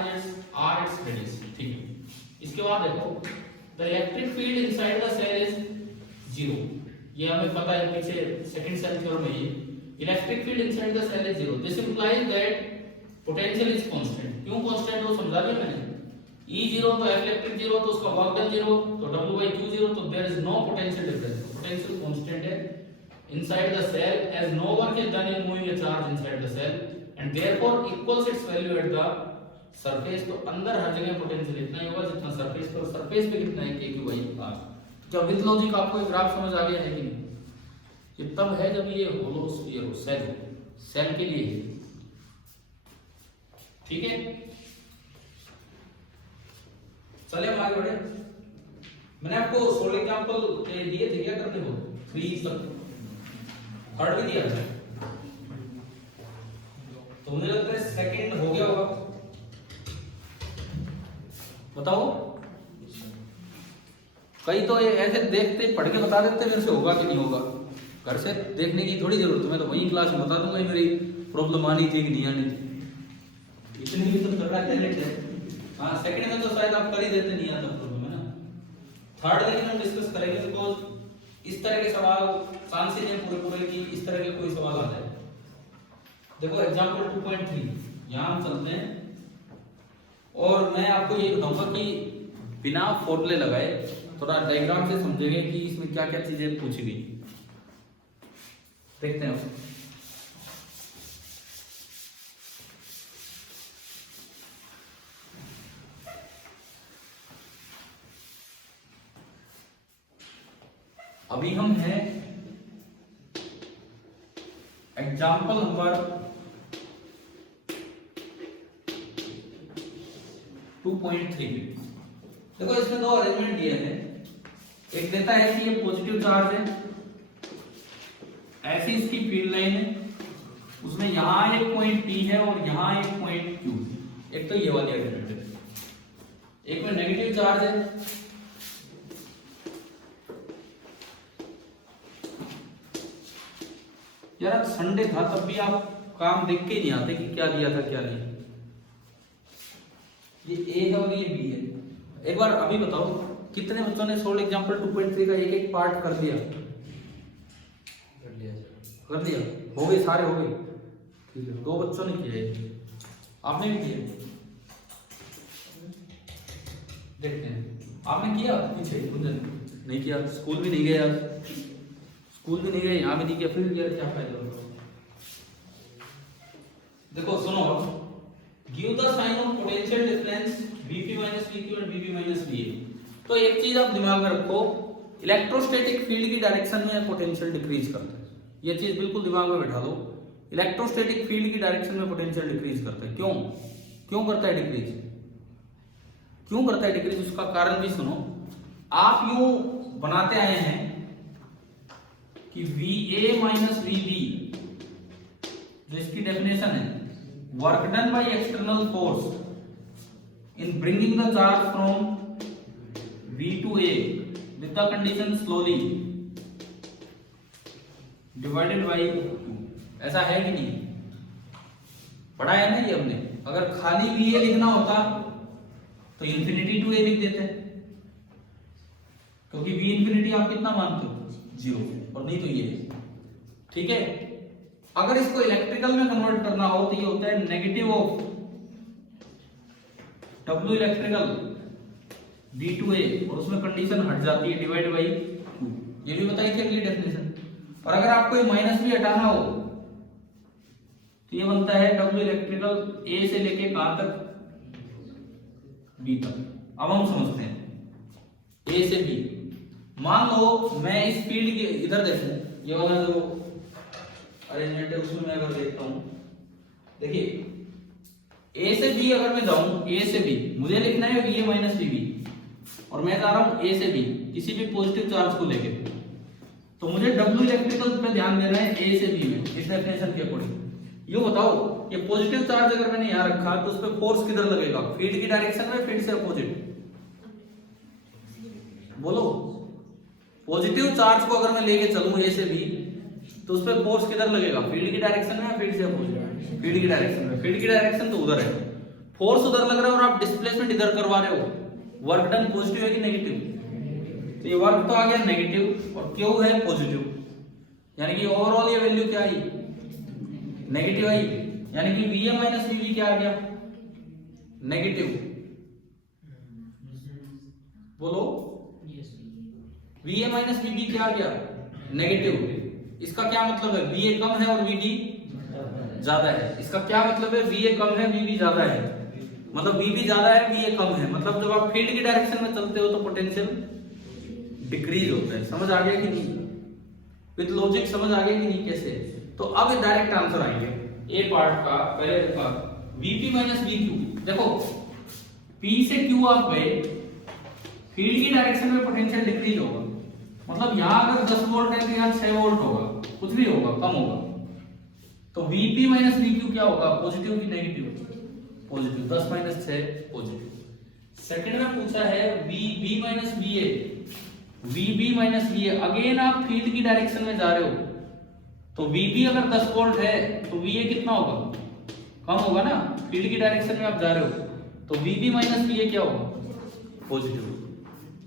its radius। ठीक है, इसके बाद देखो the electric field inside the cell is 0। ये हमें पता है पीछे सेकंड सेल थ्योरम में, ये electric field inside the shell is 0। This implies that potential is constant. क्यों कांस्टेंट, वो समझा दिया मैंने। E 0 तो F इलेक्ट्रिक 0 तो उसका वर्क डन 0, तो W/Q 0, तो there is no potential difference. Potential constant है inside the cell as no work is done in moving a charge inside the cell and therefore equals its value at the surface तो अंदर हर जगह potential इतना ही होगा जितना surface पर, surface पे कितना है के क्यू बाई आर। क्या विद लॉजिक आपको एक ग्राफ समझ आ गया है कि नहीं? ये तब है जब ये होलो स्फीयर हो, सेल के लिए, ठीक है। चले हम आगे बढ़े। मैंने आपको 16 एग्जांपल दिए थे, क्या करते हो 3 तक, थर्ड भी दिया था, तो मुझे लगता है सेकंड हो गया होगा, बताओ। कई तो ऐसे देखते पढ़ के बता देते मेरे से होगा कि नहीं होगा, घर से देखने की थोड़ी जरूरत है, मैं तो वही क्लास में बता दूंगा मेरी प्रॉब्लम आनी थी कि नहीं आनी थी। इतनी भी तो तगड़ा टैलेंट है। हाँ सेकंड में तो शायद आप कर ही देते, नहीं आता प्रॉब्लम है ना। थर्ड लेकिन हम डिस्कस करेंगे, बिकॉज इस तरह के सवाल चांसेस हैं पूरे की इस तरह के कोई सवाल आ जाए। देखो एग्जांपल 2.3 यहां हम चलते हैं और मैं आपको ये बताऊंगा कि बिना फॉर्मूले लगाए थोड़ा डायग्राम से समझेंगे कि इसमें क्या क्या चीजें पूछी गई। देखते हैं उसको। अभी हम हैं एग्जाम्पल नंबर 2.3 में। देखो इसमें दो अरेंजमेंट दिए हैं, एक देता है कि ये पॉजिटिव चार्ज है, ऐसी इसकी फील्ड लाइन है, उसमें यहां एक पॉइंट P है और यहां एक पॉइंट Q। एक तो ये वाली अरेंजमेंट है, एक में नेगेटिव चार्ज है, यार संडे था तब भी आप काम देख के ही नहीं आते कि क्या दिया था क्या नहीं। ये A है और ये B है। एक बार अभी बताओ कितने बच्चों ने सोल्व एग्जांपल 2.3 का एक एक पार्ट कर दिया? कर दिया, हो गए, सारे हो गए, ठीक है। 2 बच्चों ने किया, आपने भी किया, देखते हैं। आपने किया पीछे, मुझे नहीं किया, स्कूल भी नहीं गए, स्कूल भी नहीं गए, यहाँ भी नहीं किया, फिर किया, क्या फायदा? देखो सुनो, give the sign of potential difference Vp minus Vq and Vp minus Va। तो एक चीज आप दिमाग में रखो, इलेक्ट्रोस्टैटिक फील्ड की डायरेक्शन में पोटेंशियल डिक्रीज करता है, ये चीज बिल्कुल दिमाग में बैठा लो। इलेक्ट्रोस्टैटिक फील्ड की डायरेक्शन में पोटेंशियल डिक्रीज करता है। क्यों क्यों करता है डिक्रीज? क्यों करता है डिक्रीज? उसका कारण भी सुनो। आप यूं बनाते आए हैं कि Va माइनस Vb, जो इसकी डेफिनेशन है, work done by external force in bringing the charge from V to A with the condition slowly divided by Q। ऐसा है कि नहीं? पढ़ा है ना ये हमने। अगर खाली Va लिखना होता तो इंफिनिटी टू A लिख देते, क्योंकि V इंफिनिटी आप कितना मानते हो? 0, और नहीं तो ये, ठीक है। अगर इसको इलेक्ट्रिकल में कन्वर्ट करना हो तो ये होता है negative of W electrical B to A, और उसमें कंडीशन हट जाती है डिवाइड बाई Q। ये भी बताई थी अगली डेफिनेशन। और अगर आपको ये माइनस भी हटाना हो तो ये बनता है W इलेक्ट्रिकल A से लेके कहां तक? B तक। अब हम समझते हैं A से B। मान लो मैं इस फील्ड के इधर देखूं, ये वाला जो अरेंजमेंट है उसमें मैं अगर देखता हूं, देखिए A से B अगर मैं जाऊं, A से B मुझे लिखना है Va माइनस Vb, और मैं जा रहा हूं A से B किसी भी पॉजिटिव चार्ज को लेके, तो मुझे W इलेक्ट्रिकल पे ध्यान देना है A से B में, इस डेफिनेशन के अकॉर्डिंग। ये बताओ, ये पॉजिटिव चार्ज अगर मैंने यहां रखा तो उस पर फोर्स किधर लगेगा? फील्ड की डायरेक्शन में, फील्ड से अपोजिट? बोलो। पॉजिटिव चार्ज को अगर मैं लेके चलूं A से B तो उस पर फोर्स किधर लगेगा? फील्ड की डायरेक्शन में या फील्ड से अपोजिट? फील्ड की डायरेक्शन में। फील्ड की डायरेक्शन तो उधर है, फोर्स उधर लग रहा है और आप डिस्प्लेसमेंट इधर करवा रहे हो। वर्क डन पॉजिटिव है कि नेगेटिव? तो ये वर्क तो आ गया नेगेटिव और क्यू है पॉजिटिव, यानी कि ओवरऑल ये वैल्यू क्या आई? नेगेटिव आई, यानी कि Va माइनस Vb क्या आ गया? नेगेटिव। बोलो, Va माइनस Vb क्या आ गया? नेगेटिव। इसका क्या मतलब है? Va कम है और Vb ज्यादा है। इसका क्या मतलब है? Va कम है, Vb ज्यादा है। मतलब VB ज्यादा है, VA कम है, मतलब जब आप फील्ड की डायरेक्शन में चलते हो तो पोटेंशियल डिक्रीज होता है। समझ आ गया कि नहीं? विद लॉजिक समझ आ गया कि नहीं कैसे? तो अब डायरेक्ट आंसर आएंगे ए पार्ट का। पहले देखा VP माइनस VQ, देखो P से Q आप गए, फील्ड की डायरेक्शन में पोटेंशियल डिक्रीज होगा, मतलब यहां अगर 10 वोल्ट है तो यहां 6 वोल्ट होगा, कुछ भी होगा, कम होगा। तो VP माइनस VQ क्या होगा, पॉजिटिव की negative? Positive. 10 minus 6 positive. Second में पूछा है VB minus VA, VB minus VA, again आप फील्ड की डायरेक्शन में जा रहे हो, तो VB अगर 10 वोल्ट है तो VA कितना होगा, कम होगा ना, फील्ड की डायरेक्शन में आप जा रहे हो, तो VB माइनस VA क्या होगा, पॉजिटिव।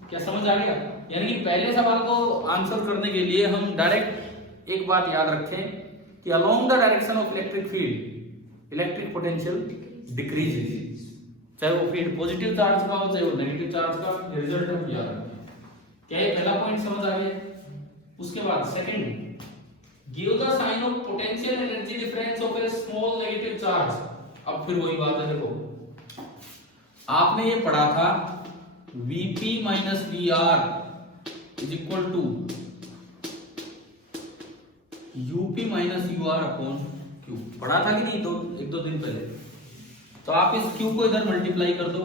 क्या समझ आ गया? यानी कि पहले सवाल को आंसर करने के लिए हम डायरेक्ट एक बात याद रखें कि along the direction of electric field electric potential decreases, चाहे वो फील्ड पॉजिटिव चार्ज का हो चाहे वो नेगेटिव चार्ज का, रिजल्ट हम याद रखें। क्या ये पहला पॉइंट समझ आ गया? उसके बाद second, give the sign of potential energy difference of a small negative charge. अब फिर वही बात है, देखो आपने ये पढ़ा था VP minus VR is equal to UP minus UR upon Q, पढ़ा था कि नहीं? तो एक दो दिन पहले। तो आप इस Q को इधर मल्टीप्लाई कर दो,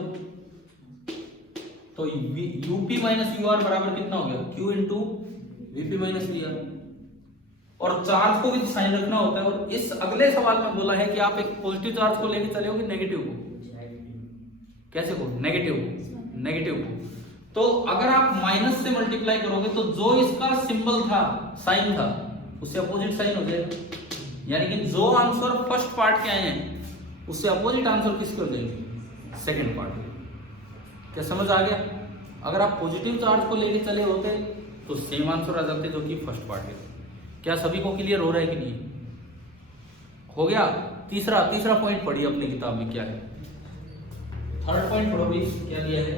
तो UP माइनस UR बराबर कितना हो गया, Q into VP minus VR। और चार्ज को भी साइन रखना होता है। और इस अगले सवाल में बोला है कि आप एक पॉजिटिव चार्ज को लेके चले हो कि नेगेटिव को, कैसे को, नेगेटिव को। तो अगर आप माइनस से मल्टीप्लाई करोगे तो जो इसका सिंबल था, साइन था, उससे अपोजिट साइन हो जाएगा। यानी कि जो आंसर फर्स्ट पार्ट के आए हैं उससे अपोजिट आंसर किसके हो जाएंगे, सेकंड पार्ट। क्या समझ आ गया? अगर आप पॉजिटिव चार्ज को लेके चले होते तो सेम आंसर आ जाते जो कि फर्स्ट पार्ट है। क्या सभी को क्लियर हो रहा है कि नहीं? हो गया। तीसरा पॉइंट पढ़िए अपनी किताब में क्या है। थर्ड पॉइंट पढ़ो भी, क्या दिया है,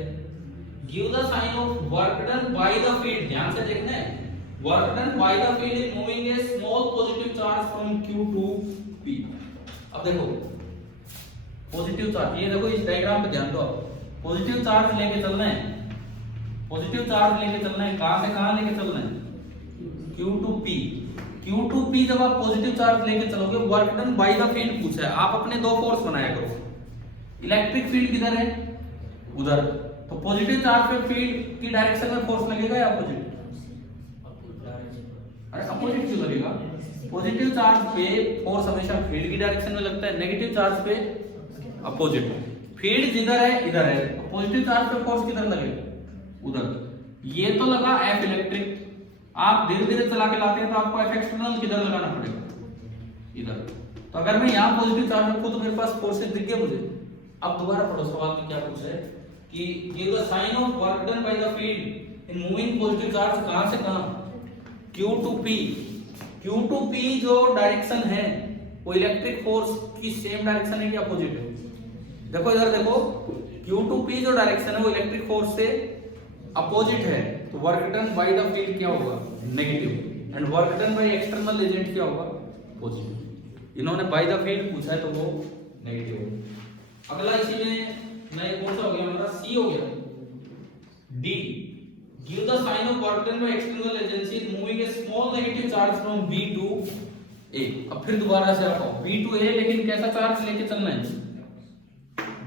give the sign of work done by the field. ध्यान से देखना है, work done by the field in moving a small positive charge from Q to P। अब देखो पॉजिटिव चार्ज, ये देखो इस डायग्राम पे ध्यान दो। पॉजिटिव चार्ज लेके चलना है, पॉजिटिव चार्ज लेके चलना है, कहां से कहां लेके चलना है, Q to P। Q to P जब आप पॉजिटिव चार्ज लेके चलोगे, work done by the field पूछा है, आप अपने दो फोर्स बनाया करो। इलेक्ट्रिक फील्ड किधर है, उधर, तो पॉजिटिव चार्ज पे फील्ड की डायरेक्शन में फोर्स लगेगा या अपोजिट? अरे अपोजिट क्यों लगेगा? पॉजिटिव चार्ज पे फोर्स हमेशा फील्ड की डायरेक्शन में लगता है, नेगेटिव चार्ज पे अपोजिट। फील्ड जिधर है इधर है, पॉजिटिव चार्ज पे फोर्स किधर लगेगा, उधर। ये तो लगा F इलेक्ट्रिक, आप धीरे धीरे चला के लाते हैं तो आपको F एक्सटर्नल किधर लगाना पड़ेगा, इधर। तो अगर मैं यहाँ पॉजिटिव चार्ज रखूं तो मेरे पास फोर्सेस दिख गए मुझे। अब दोबारा पढ़ो सवाल में क्या पूछा है कि give the sign of work done by the field in moving positive charge कहां से कहां, Q to P। Q to P जो डायरेक्शन है वो इलेक्ट्रिक फोर्स की सेम डायरेक्शन है कि अपोजिट है? देखो इधर देखो, Q टू P जो डायरेक्शन है वो इलेक्ट्रिक फोर्स से अपोजिट है, तो work done by the field क्या होगा, negative, and work done by external agent क्या होगा, पॉजिटिव। इन्होंने बाय द फील्ड पूछा है तो वो नेगेटिव होगा। अगला इसी में नया कौन सा हो गया हमारा, C हो गया। D, give the sign of work done by external agency moving a small negative charge from B to A। अब फिर दोबारा से आओ, B टू A, लेकिन कैसा चार्ज लेके चलना है,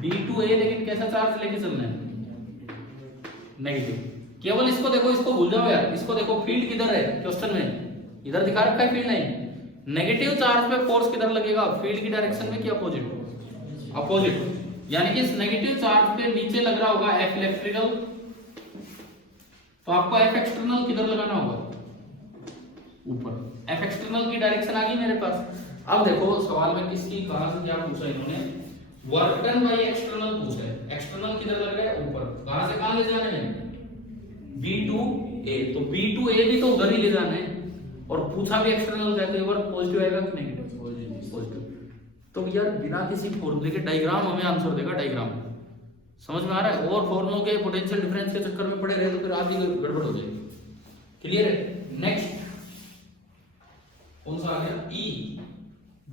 B टू A, लेकिन कैसा चार्ज लेके चलना है, नेगेटिव। केवल इसको देखो, इसको भूल जाओ यार, इसको देखो फील्ड किधर है क्वेश्चन में, इधर दिखा रखा है फील्ड लाइन। नेगेटिव चार्ज पे फोर्स किधर लगेगा, फील्ड की डायरेक्शन में कि अपोजिट, अपोजिट। यानी कि इस नेगेटिव चार्ज पे नीचे लग रहा होगा F इलेक्ट्रिकल, तो आपको F एक्सटर्नल किधर लगाना होगा, ऊपर। F एक्सटर्नल की डायरेक्शन आ गई मेरे पास। अब देखो सवाल में किसकी कहां से क्या पूछा इन्होंने, वर्क डन बाय एक्सटर्नल पूछा है। एक्सटर्नल किधर लग रहा है, ऊपर। कहां से कहां ले जाने हैं, B टू A, तो B टू A भी तो उधर ही ले जाना है, और पूछा भी एक्सटर्नल कहते हैं, वर्क पॉजिटिव आएगा कि नेगेटिव, पॉजिटिव। तो यार बिना किसी फॉर्मूले के डायग्राम हमें आंसर देगा, डायग्राम समझ में आ रहा है। और फॉर्मुलों के पोटेंशियल डिफरेंस के चक्कर में पड़े रहे तो फिर आप ही गड़बड़ हो जाएगी। क्लियर है? नेक्स्ट कौन सा आ गया, E,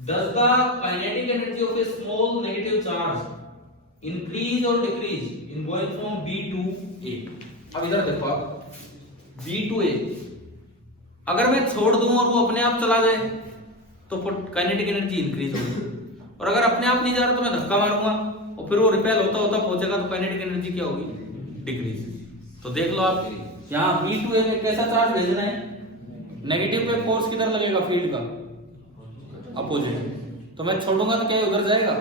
does the kinetic energy of a small negative charge increase और decrease in going from B to A. अब इधर देखो आप, बी टू ए अगर मैं छोड़ दूं और वो अपने आप चला जाए तो काइनेटिक एनर्जी इंक्रीज होगी, और अगर अपने आप नहीं जा रहा तो मैं धक्का मारूंगा और फिर वो रिपेल होता होता पहुंचेगा तो काइनेटिक एनर्जी क्या होगी, डिक्रीज। तो देख लो आप यहाँ बी टू ए में कैसा चार्ज भेजना है, नेगेटिव पे फोर्स किधर लगेगा, फील्ड का अपोजिट, तो मैं छोड़ूंगा तो क्या उधर जाएगा,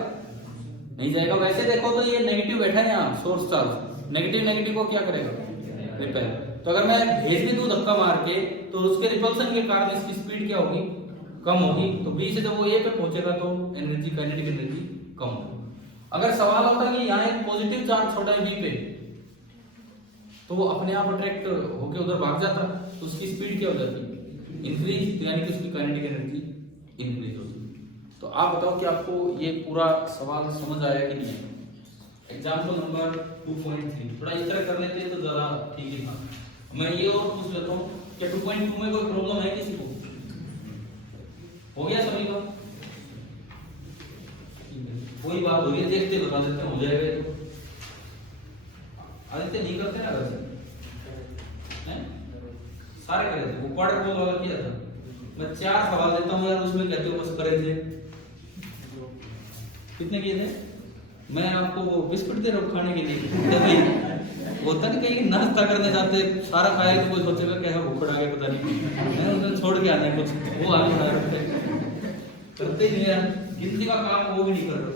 नहीं जाएगा। वैसे देखो तो ये नेगेटिव बैठा है यहाँ सोर्स चार्ज, नेगेटिव नेगेटिव को क्या करेगा, रिपेल। तो अगर मैं भेज भी दूं धक्का मार के तो उसके रिपल्सन के कारण इसकी स्पीड क्या होगी, कम होगी। तो बी से जब वो ए पे पहुंचेगा तो एनर्जी, काइनेटिक एनर्जी कम होगी। अगर सवाल होता कि यहाँ एक पॉजिटिव चार्ज छोड़ा है बी पे तो वो अपने आप अट्रैक्ट होके उधर भाग जाता तो उसकी स्पीड क्या हो जाती, इंक्रीज, यानी कि उसकी काइनेटिक एनर्जी इंक्रीज होती। तो आप बताओ कि आपको ये पूरा सवाल समझ आया कि नहीं। एग्जाम्पल नंबर 2.3 थोड़ा इस तरह कर लेते हैं तो जरा ठीक ही था। मैं ये और पूछ लेता हूँ कि 2.2 में कोई प्रॉब्लम है किसी को, हो गया सभी का, कोई बात हो रही है, देखते बता देते हैं, हो जाएगा तो। आदित्य नहीं करते ना वैसे, सारे करे थे, वो क्वार्टर बोल वाला किया था। मैं 4 सवाल देता हूँ यार, उसमें कहते हो बस करे थे, कितने किए थे? मैं आपको वो बिस्कुट दे रहा हूँ खाने के लिए होता नहीं कहीं नाश्ता करने जाते सारा खाया तो कोई सोचेगा क्या है, भूख आ गया पता नहीं, मैंने उधर छोड़ के आना है कुछ, वो आगे खा रहे करते ही नहीं यार, गिनती का काम वो भी नहीं कर रहे।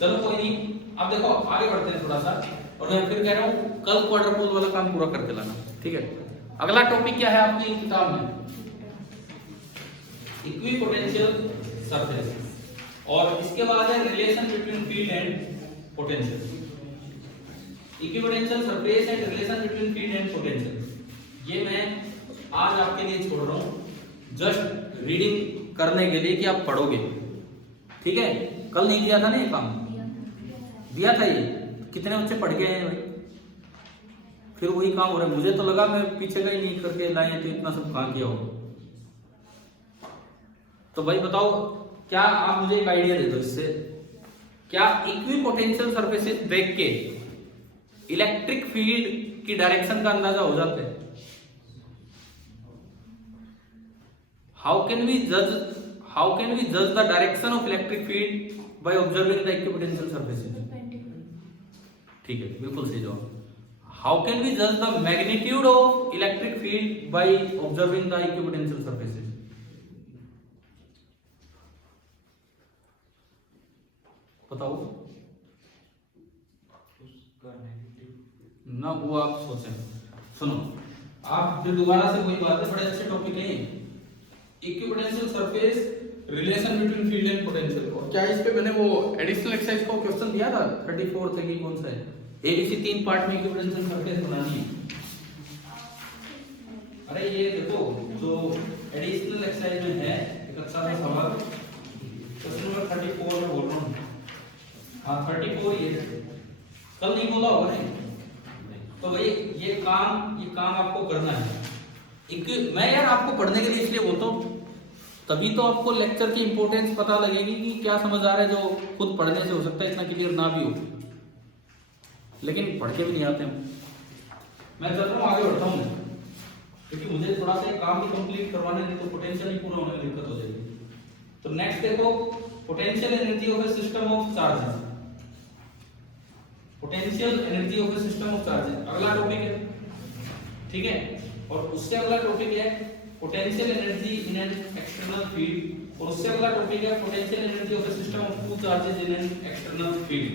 चलो कोई नहीं, अब देखो आगे बढ़ते हैं थोड़ा सा, और मैं फिर कह रहा हूँ कल क्वार्टर पोल वाला काम पूरा करके लाना, ठीक है। अगला टॉपिक क्या है आपकी किताब में, इक्विपोटेंशियल सरफेस, और इसके बाद है relation between field and potential. Equipotential surface and relation between field and potential, ये मैं आज आपके लिए छोड़ रहा हूं जस्ट रीडिंग करने के लिए कि आप पढ़ोगे, ठीक है। कल नहीं दिया था ना ये काम, दिया था ये, कितने बच्चे पढ़ गए हैं भाई, फिर वही काम हो रहा है। मुझे तो लगा मैं पीछे का ही नहीं करके लाए तो इतना सब कहां किया हो। तो भाई बताओ, क्या आप मुझे एक आइडिया दे दो इससे, क्या इक्विपोटेंशियल सरफेसेस देख के इलेक्ट्रिक फील्ड की डायरेक्शन का अंदाजा हो जाता है? हाउ कैन वी जज the direction of electric field by observing the equipotential surfaces? ठीक है, बिल्कुल सही जवाब। हाउ कैन वी जज the magnitude of electric field by observing the equipotential surfaces? बताओ ना, वो आप सोचें। सुनो, आप फिर दोबारा से वही बात है, बड़े अच्छे टॉपिक है equipotential surface, relation between field and potential. और क्या इस पे मैंने वो एडिशनल एक्सरसाइज का क्वेश्चन दिया था 34 थे कि कौन सा है, एबीसी 3 पार्ट में इक्विपोटेंशियल सरफेस बनानी है। अरे ये देखो जो एडिशनल एक्सरसाइज में है एक अच्छा सा सवाल, क्वेश्चन नंबर 34 में बोल रहा हूँ। हाँ 34 ये कल नहीं बोला होगा नहीं, तो भाई ये काम आपको करना है। मैं यार आपको पढ़ने के लिए इसलिए बोलता हूँ, तभी तो आपको लेक्चर की इंपॉर्टेंस पता लगेगी कि क्या समझ आ रहा है, जो खुद पढ़ने से हो सकता है इतना क्लियर ना भी हो, लेकिन पढ़ के भी नहीं आते हम। मैं चल रहा हूँ आगे बढ़ता हूँ, क्योंकि मुझे थोड़ा सा काम भी कंप्लीट करवाना है, नहीं तो पोटेंशियल ही पूरा होने में दिक्कत हो जाएगी। तो नेक्स्ट देखो, potential energy of a system of charges, potential energy of a system of charges अगला टॉपिक है, ठीक है। और उससे अगला टॉपिक है potential energy in an external field, और उससे अगला टॉपिक है potential energy of a system of two charges in an external field,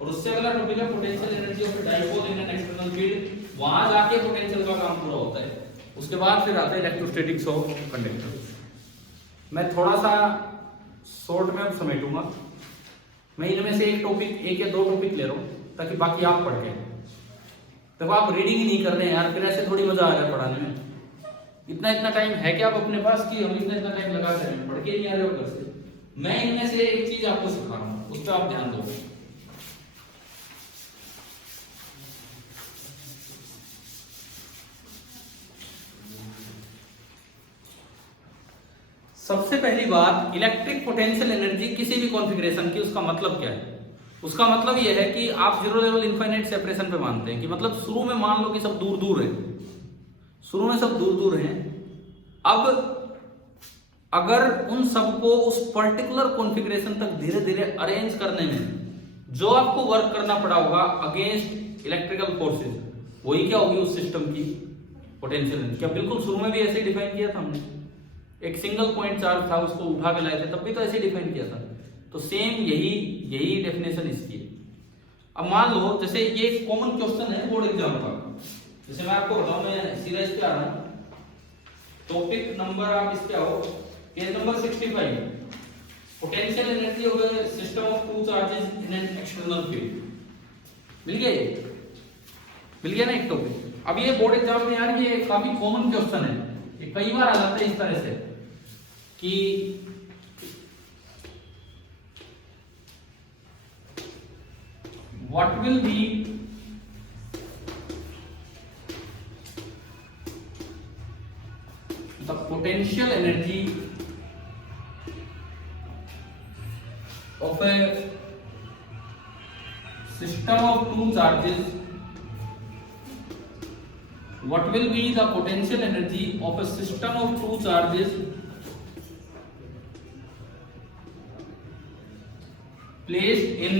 और उससे अगला टॉपिक है potential energy of a dipole in an external field. वहां जाके पोटेंशियल का काम पूरा होता है। उसके बाद फिर आता है इलेक्ट्रोस्टैटिक्स ऑफ कंडक्टर। मैं थोड़ा सा शॉर्ट में अब समेटूंगा, मैं इनमें से एक या दो टॉपिक ले रहा हूँ ताकि बाकी आप पढ़ के। देखो आप रीडिंग ही नहीं कर रहे हैं यार, फिर ऐसे थोड़ी मजा आ रहा है पढ़ाने में। इतना टाइम है क्या आप अपने पास कि हम इतना टाइम लगा कर पढ़ के नहीं आ रहे हो घर से? मैं इनमें से एक चीज आपको सिखा रहा हूँ, उस पर आप ध्यान दो। सबसे पहली बात, इलेक्ट्रिक पोटेंशियल एनर्जी किसी भी कॉन्फ़िगरेशन की, उसका मतलब क्या है? उसका मतलब यह है कि आप जीरो लेवल इनफाइनाइट सेपरेशन पे मानते हैं कि मतलब शुरू में मान लो कि सब दूर दूर है, शुरू में सब दूर दूर हैं। अब अगर उन सबको उस पर्टिकुलर कॉन्फ़िगरेशन तक धीरे धीरे अरेंज करने में जो आपको वर्क करना पड़ा होगा अगेंस्ट इलेक्ट्रिकल फोर्सेस, वही क्या होगी उस सिस्टम की पोटेंशियल एनर्जी। क्या बिल्कुल शुरू में भी ऐसे ही डिफाइन किया था हमने, एक सिंगल पॉइंट चार्ज था उसको उठा के लाए थे तब भी तो ऐसे ही डिफाइन किया था। तो सेम यही डेफिनेशन इसकी है। अब मान लो जैसे ये एक कॉमन क्वेश्चन है बोर्ड एग्जाम का, जैसे मैं आपको बताऊं, मैं सीधा इस पे आ रहा हूं, टॉपिक नंबर आप इस पे आओ, page number 65, potential energy of the system of two charges in an external field. मिल गया ये, मिल गया ना एक टॉपिक। अब ये बोर्ड एग्जाम में यार ये काफी कॉमन क्वेश्चन है, ये कई बार आ जाता है इस तरह से कि what will be the potential energy of a system of two charges, what will be the potential energy of a system of two charges placed in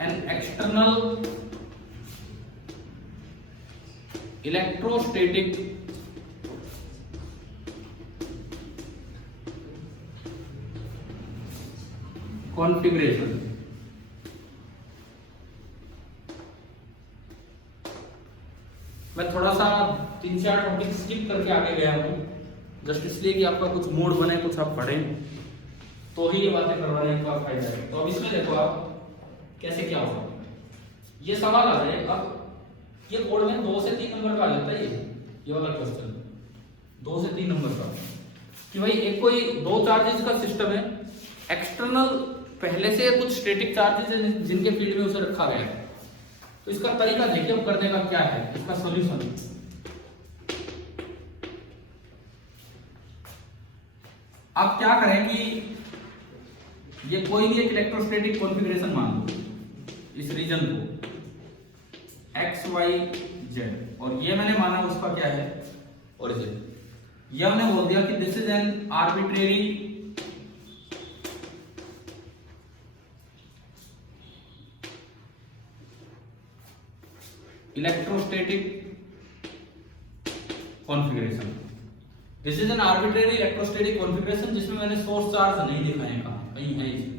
an external electrostatic configuration। मैं थोड़ा सा 3-4 टॉपिक स्किप करके आगे गया हूं just इसलिए कि आपका कुछ मूड बने, कुछ आप पढ़ें, तो ही ये बातें करवाने का फायदा है। तो अब इसमें देखो आप कैसे क्या होगा, ये सवाल आ जाए। अब ये बोर्ड में 2 से 3 नंबर का आ जाता है, ये वाला क्वेश्चन 2 से 3 नंबर का, कि भाई एक कोई दो चार्जेस का सिस्टम है, एक्सटर्नल पहले से कुछ स्टैटिक चार्जेस हैं जिनके फील्ड में उसे रखा गया है। तो इसका तरीका देखिए अब करने का क्या है, इसका सॉल्यूशन। आप क्या करें कि ये कोई भी एक इलेक्ट्रोस्टैटिक कॉन्फ़िगरेशन मान लो, इस रीजन को एक्स वाई जेड, और ये मैंने माना उसका क्या है ओरिजिन। ये हमने बोल दिया कि this is an arbitrary electrostatic configuration. This is an arbitrary electrostatic configuration जिसमें मैंने सोर्स चार्ज नहीं दिखाए, कहां कहीं है इसमें,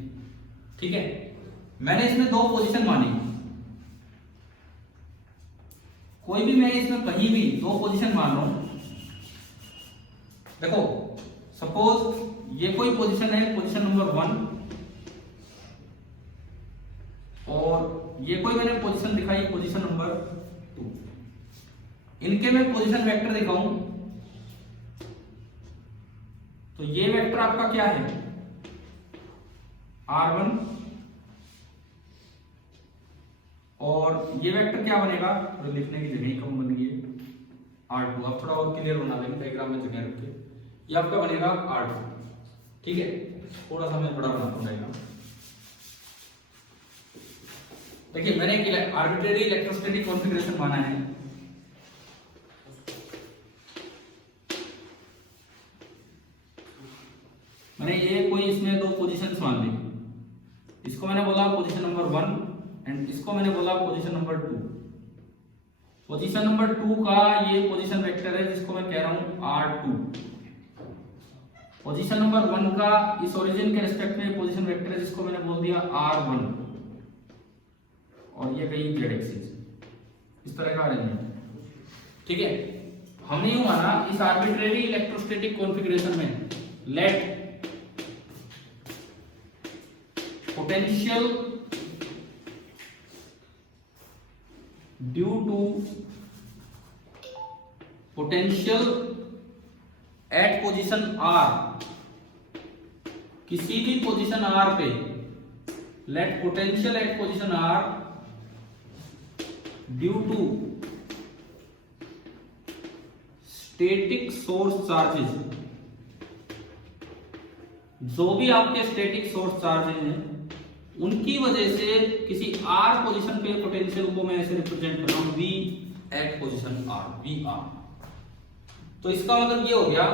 ठीक है। मैंने इसमें 2 पोजीशन मानी, कोई भी मैं इसमें कहीं भी 2 पोजीशन मान रहा हूं। देखो सपोज ये कोई पोजीशन है, पोजीशन नंबर 1, और ये कोई मैंने पोजीशन दिखाई पोजीशन नंबर 2। इनके मैं पोजीशन वेक्टर दिखाऊं तो ये वेक्टर आपका क्या है R1, और ये वेक्टर क्या बनेगा, तो लिखने की जगह ही कम बन गई है R2। अब थोड़ा और क्लियर बना देंगे, डायग्राम में जगह रख के, ये आपका बनेगा R2, ठीक है। थोड़ा सा मैं बड़ा बनाता हूं डायग्राम। देखिए मैंने एक आर्बिट्रेरी इलेक्ट्रोस्टैटिक कॉन्फ़िगरेशन माना है, मैंने ये कोई इसमें 2 पोजीशंस मान ली, इसको मैंने बोला पोजीशन नंबर 1 एंड इसको मैंने बोला पोजीशन नंबर 2। पोजीशन नंबर 2 का ये पोजीशन वेक्टर है जिसको मैं कह रहा हूं R2। पोजीशन नंबर 1 का इस ओरिजिन के रिस्पेक्ट में पोजीशन वेक्टर है जिसको मैंने बोल दिया R1, और ये कहीं जेड एक्सिस, इस तरह का अरेंजमेंट, ठीक है। हमने यूं माना इस आर्बिट्रेरी इलेक्ट्रोस्टैटिक कॉन्फ़िगरेशन में let potential due to potential at position R, किसी भी पोजीशन R पे let potential at position R due to static source charges जो भी आपके स्टैटिक सोर्स चार्जेज हैं उनकी वजह से किसी आर पोजीशन पे पोटेंशियल को मैं ऐसे रिप्रेजेंट कर रहा हूं, V at position R, V R. तो इसका मतलब ये हो गया,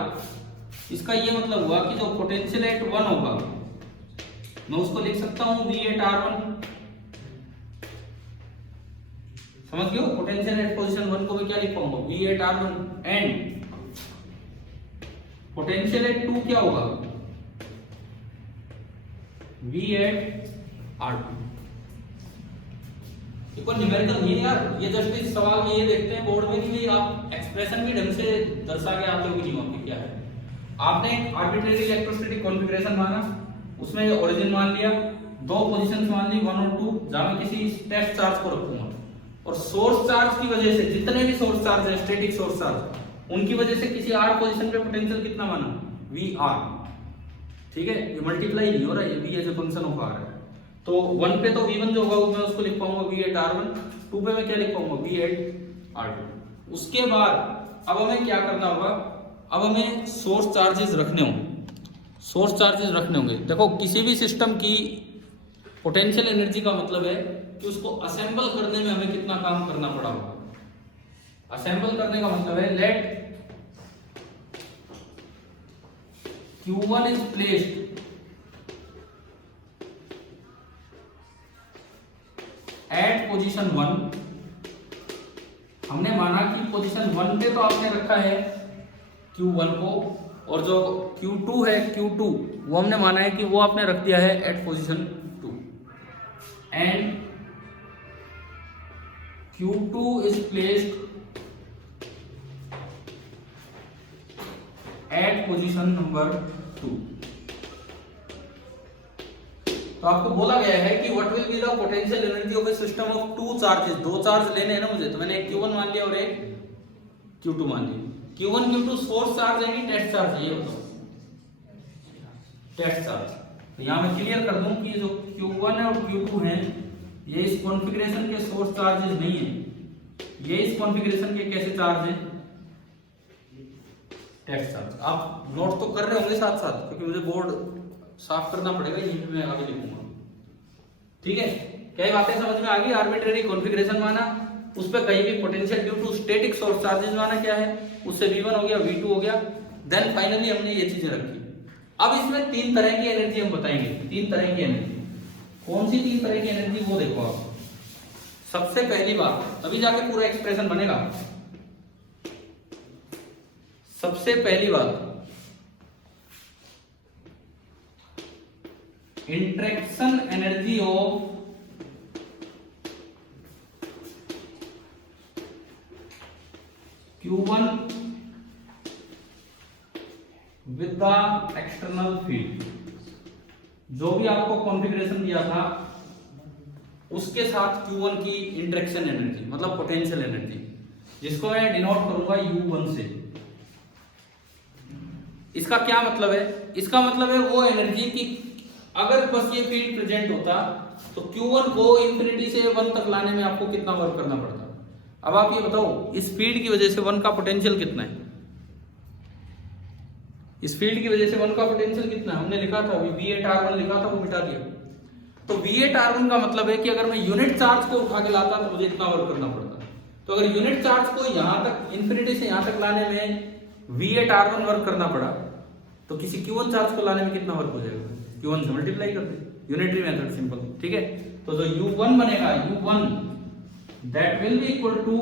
इसका ये मतलब हुआ कि जो पोटेंशियल एट 1 होगा मैं उसको लिख सकता हूं वी एट R1। समझ गए हो? पोटेंशियल एट पोजीशन 1 को मैं क्या लिख पाऊंगा, V at R1। And potential at 2 क्या होगा, वी एट R2। देखो न्यूमेरिकल नहीं है यार, ये जस्ट इस सवाल में ये देखते हैं बोर्ड में कि भाई आप एक्सप्रेशन भी ढंग से दर्शा के आते हो कि नहीं आते, क्या है। आपने एक आर्बिट्रेरी इलेक्ट्रोस्टैटिक कॉन्फ़िगरेशन माना, उसमें ओरिजिन मान लिया, दो पोजीशंस मान ली 1 और 2, जहां मैं किसी टेस्ट चार्ज को रखूंगा और सोर्स चार्ज की वजह से जितने भी सोर्स चार्ज है स्टैटिक सोर्स चार्ज, उनकी वजह से किसी आर पोजीशन पे पोटेंशियल कितना माना, वी आर। ठीक है, ये मल्टीप्लाई नहीं हो रहा है, ये V as a function of R है। तो 1 पे तो v1 जो होगा वो मैं उसको लिख पाऊंगा वी एट R1, 2 पे मैं क्या लिख पाऊंगा, वी एट R2। उसके बाद अब हमें क्या करना होगा, अब हमें सोर्स चार्जेस रखने होंगे, सोर्स चार्जेस रखने होंगे। देखो किसी भी सिस्टम की पोटेंशियल एनर्जी का मतलब है कि उसको असेंबल करने में हमें कितना काम करना पड़ा होगा। असेंबल करने का मतलब है let Q1 is placed at position 1। हमने माना कि पोजीशन 1 पे तो आपने रखा है Q1 को, और जो Q2 है Q2 वो हमने माना है कि वो आपने रख दिया है at position 2। And Q2 is placed at position number 2। तो आपको बोला गया है कि what will be the potential energy of a system of two charges. दो चार्ज लेने हैं ना मुझे, तो मैंने एक Q1 मान लिया और एक Q2 मान लिया। Q1 Q2 सोर्स चार्ज है कि टेस्ट चार्ज है, ये बताओ। Test charge. तो यहां मैं क्लियर कर दूं कि जो Q1 है और Q2 है ये इस कॉन्फ़िगरेशन के सोर्स चार्जेस नहीं है, ये इस कॉन्फ़िगरेशन के कैसे चार्ज है, टेस्ट चार्ज। आप नोट तो कर रहे होंगे साथ साथ, क्योंकि मुझे बोर्ड साफ करना पड़ेगा, ये भी मैं आगे लिखूंगा। ठीक है, क्या बातें समझ में आ गई। आर्बिट्रेरी कॉन्फ़िगरेशन माना, उस पर कहीं भी potential due to static source charges माना क्या है, उससे v1 हो गया, v2 हो गया। देन फाइनली हमने ये चीजें रखी। अब इसमें 3 तरह की एनर्जी हम बताएंगे, 3 तरह की एनर्जी। कौन सी 3 तरह की एनर्जी वो देखो आप। सबसे पहली बात, अभी जाके पूरा एक्सप्रेशन बनेगा। सबसे पहली बात, interaction energy of Q1 with the external field. जो भी आपको कॉन्फ़िगरेशन दिया था उसके साथ Q1 की इंटरेक्शन एनर्जी मतलब पोटेंशियल एनर्जी, जिसको मैं डिनोट करूंगा U1 से। इसका क्या मतलब है, इसका मतलब है वो एनर्जी की अगर बस ये फील्ड प्रेजेंट होता तो Q1 को इंफिनिटी से 1 तक लाने में आपको कितना वर्क करना पड़ता। अब आप ये बताओ, इस फील्ड की वजह से 1 का पोटेंशियल कितना है, इस फील्ड की वजह से 1 का पोटेंशियल कितना है, हमने लिखा था वी एट R1 लिखा था, वो मिटा दिया। तो वी एट R1 का मतलब है कि अगर मैं यूनिट चार्ज को उठा के लाता तो मुझे इतना वर्क करना पड़ता। तो अगर यूनिट चार्ज को यहां तक इंफिनिटी से यहां तक लाने में वी एट R1 वर्क करना पड़ा, तो किसी Q1 चार्ज को लाने में कितना वर्क हो जाएगा, Q1 से मल्टीप्लाई कर दे, यूनिटरी मेथड, सिंपल। ठीक है, तो जो U1 बनेगा, U1 that will be equal to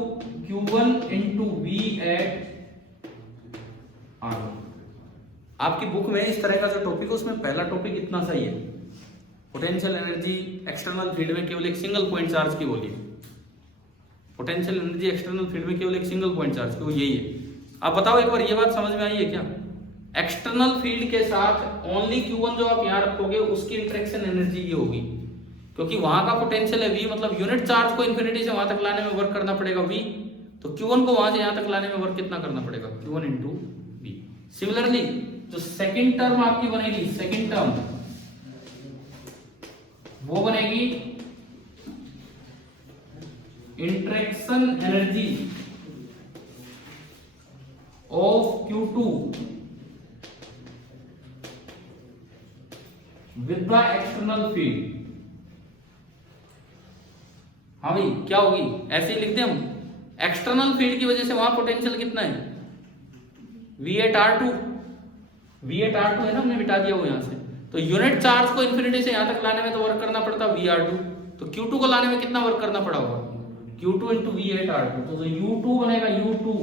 Q1 into V at R1। आपकी बुक में इस तरह का जो टॉपिक है उसमें पहला टॉपिक इतना सही है, पोटेंशियल एनर्जी एक्सटर्नल फील्ड में केवल एक सिंगल पॉइंट चार्ज की बोली। पोटेंशियल एनर्जी एक्सटर्नल फील्ड में केवल एक सिंगल पॉइंट चार्ज की, वो यही है। आप बताओ एक बार, ये बात समझ में आई है क्या? एक्सटर्नल फील्ड के साथ ओनली Q1 जो आप यहां रखोगे उसकी इंटरेक्शन एनर्जी ये होगी, क्योंकि वहां का पोटेंशियल है V, मतलब यूनिट चार्ज को इंफिनिटी से वहां तक लाने में वर्क करना पड़ेगा V, तो Q1 को वहां से यहां तक लाने में वर्क कितना करना पड़ेगा, Q1 into V। सिमिलरली जो सेकंड टर्म आपकी बनेगी, सेकंड टर्म वो बनेगी interaction energy of Q2 with the external field. हाँ भाई क्या होगी, ऐसे ही लिखते हम, एक्सटर्नल फील्ड की वजह से वहां पोटेंशियल कितना है, V8R2। V8R2 है ना, हमने मिटा दिया वो यहां से। तो यूनिट चार्ज को इन्फिनिटी से यहां तक लाने में तो वर्क करना पड़ता VR2, तो Q2 को लाने में कितना वर्क करना पड़ा होगा, Q2 इंटू V8R2। तो जो U2 बनेगा, U2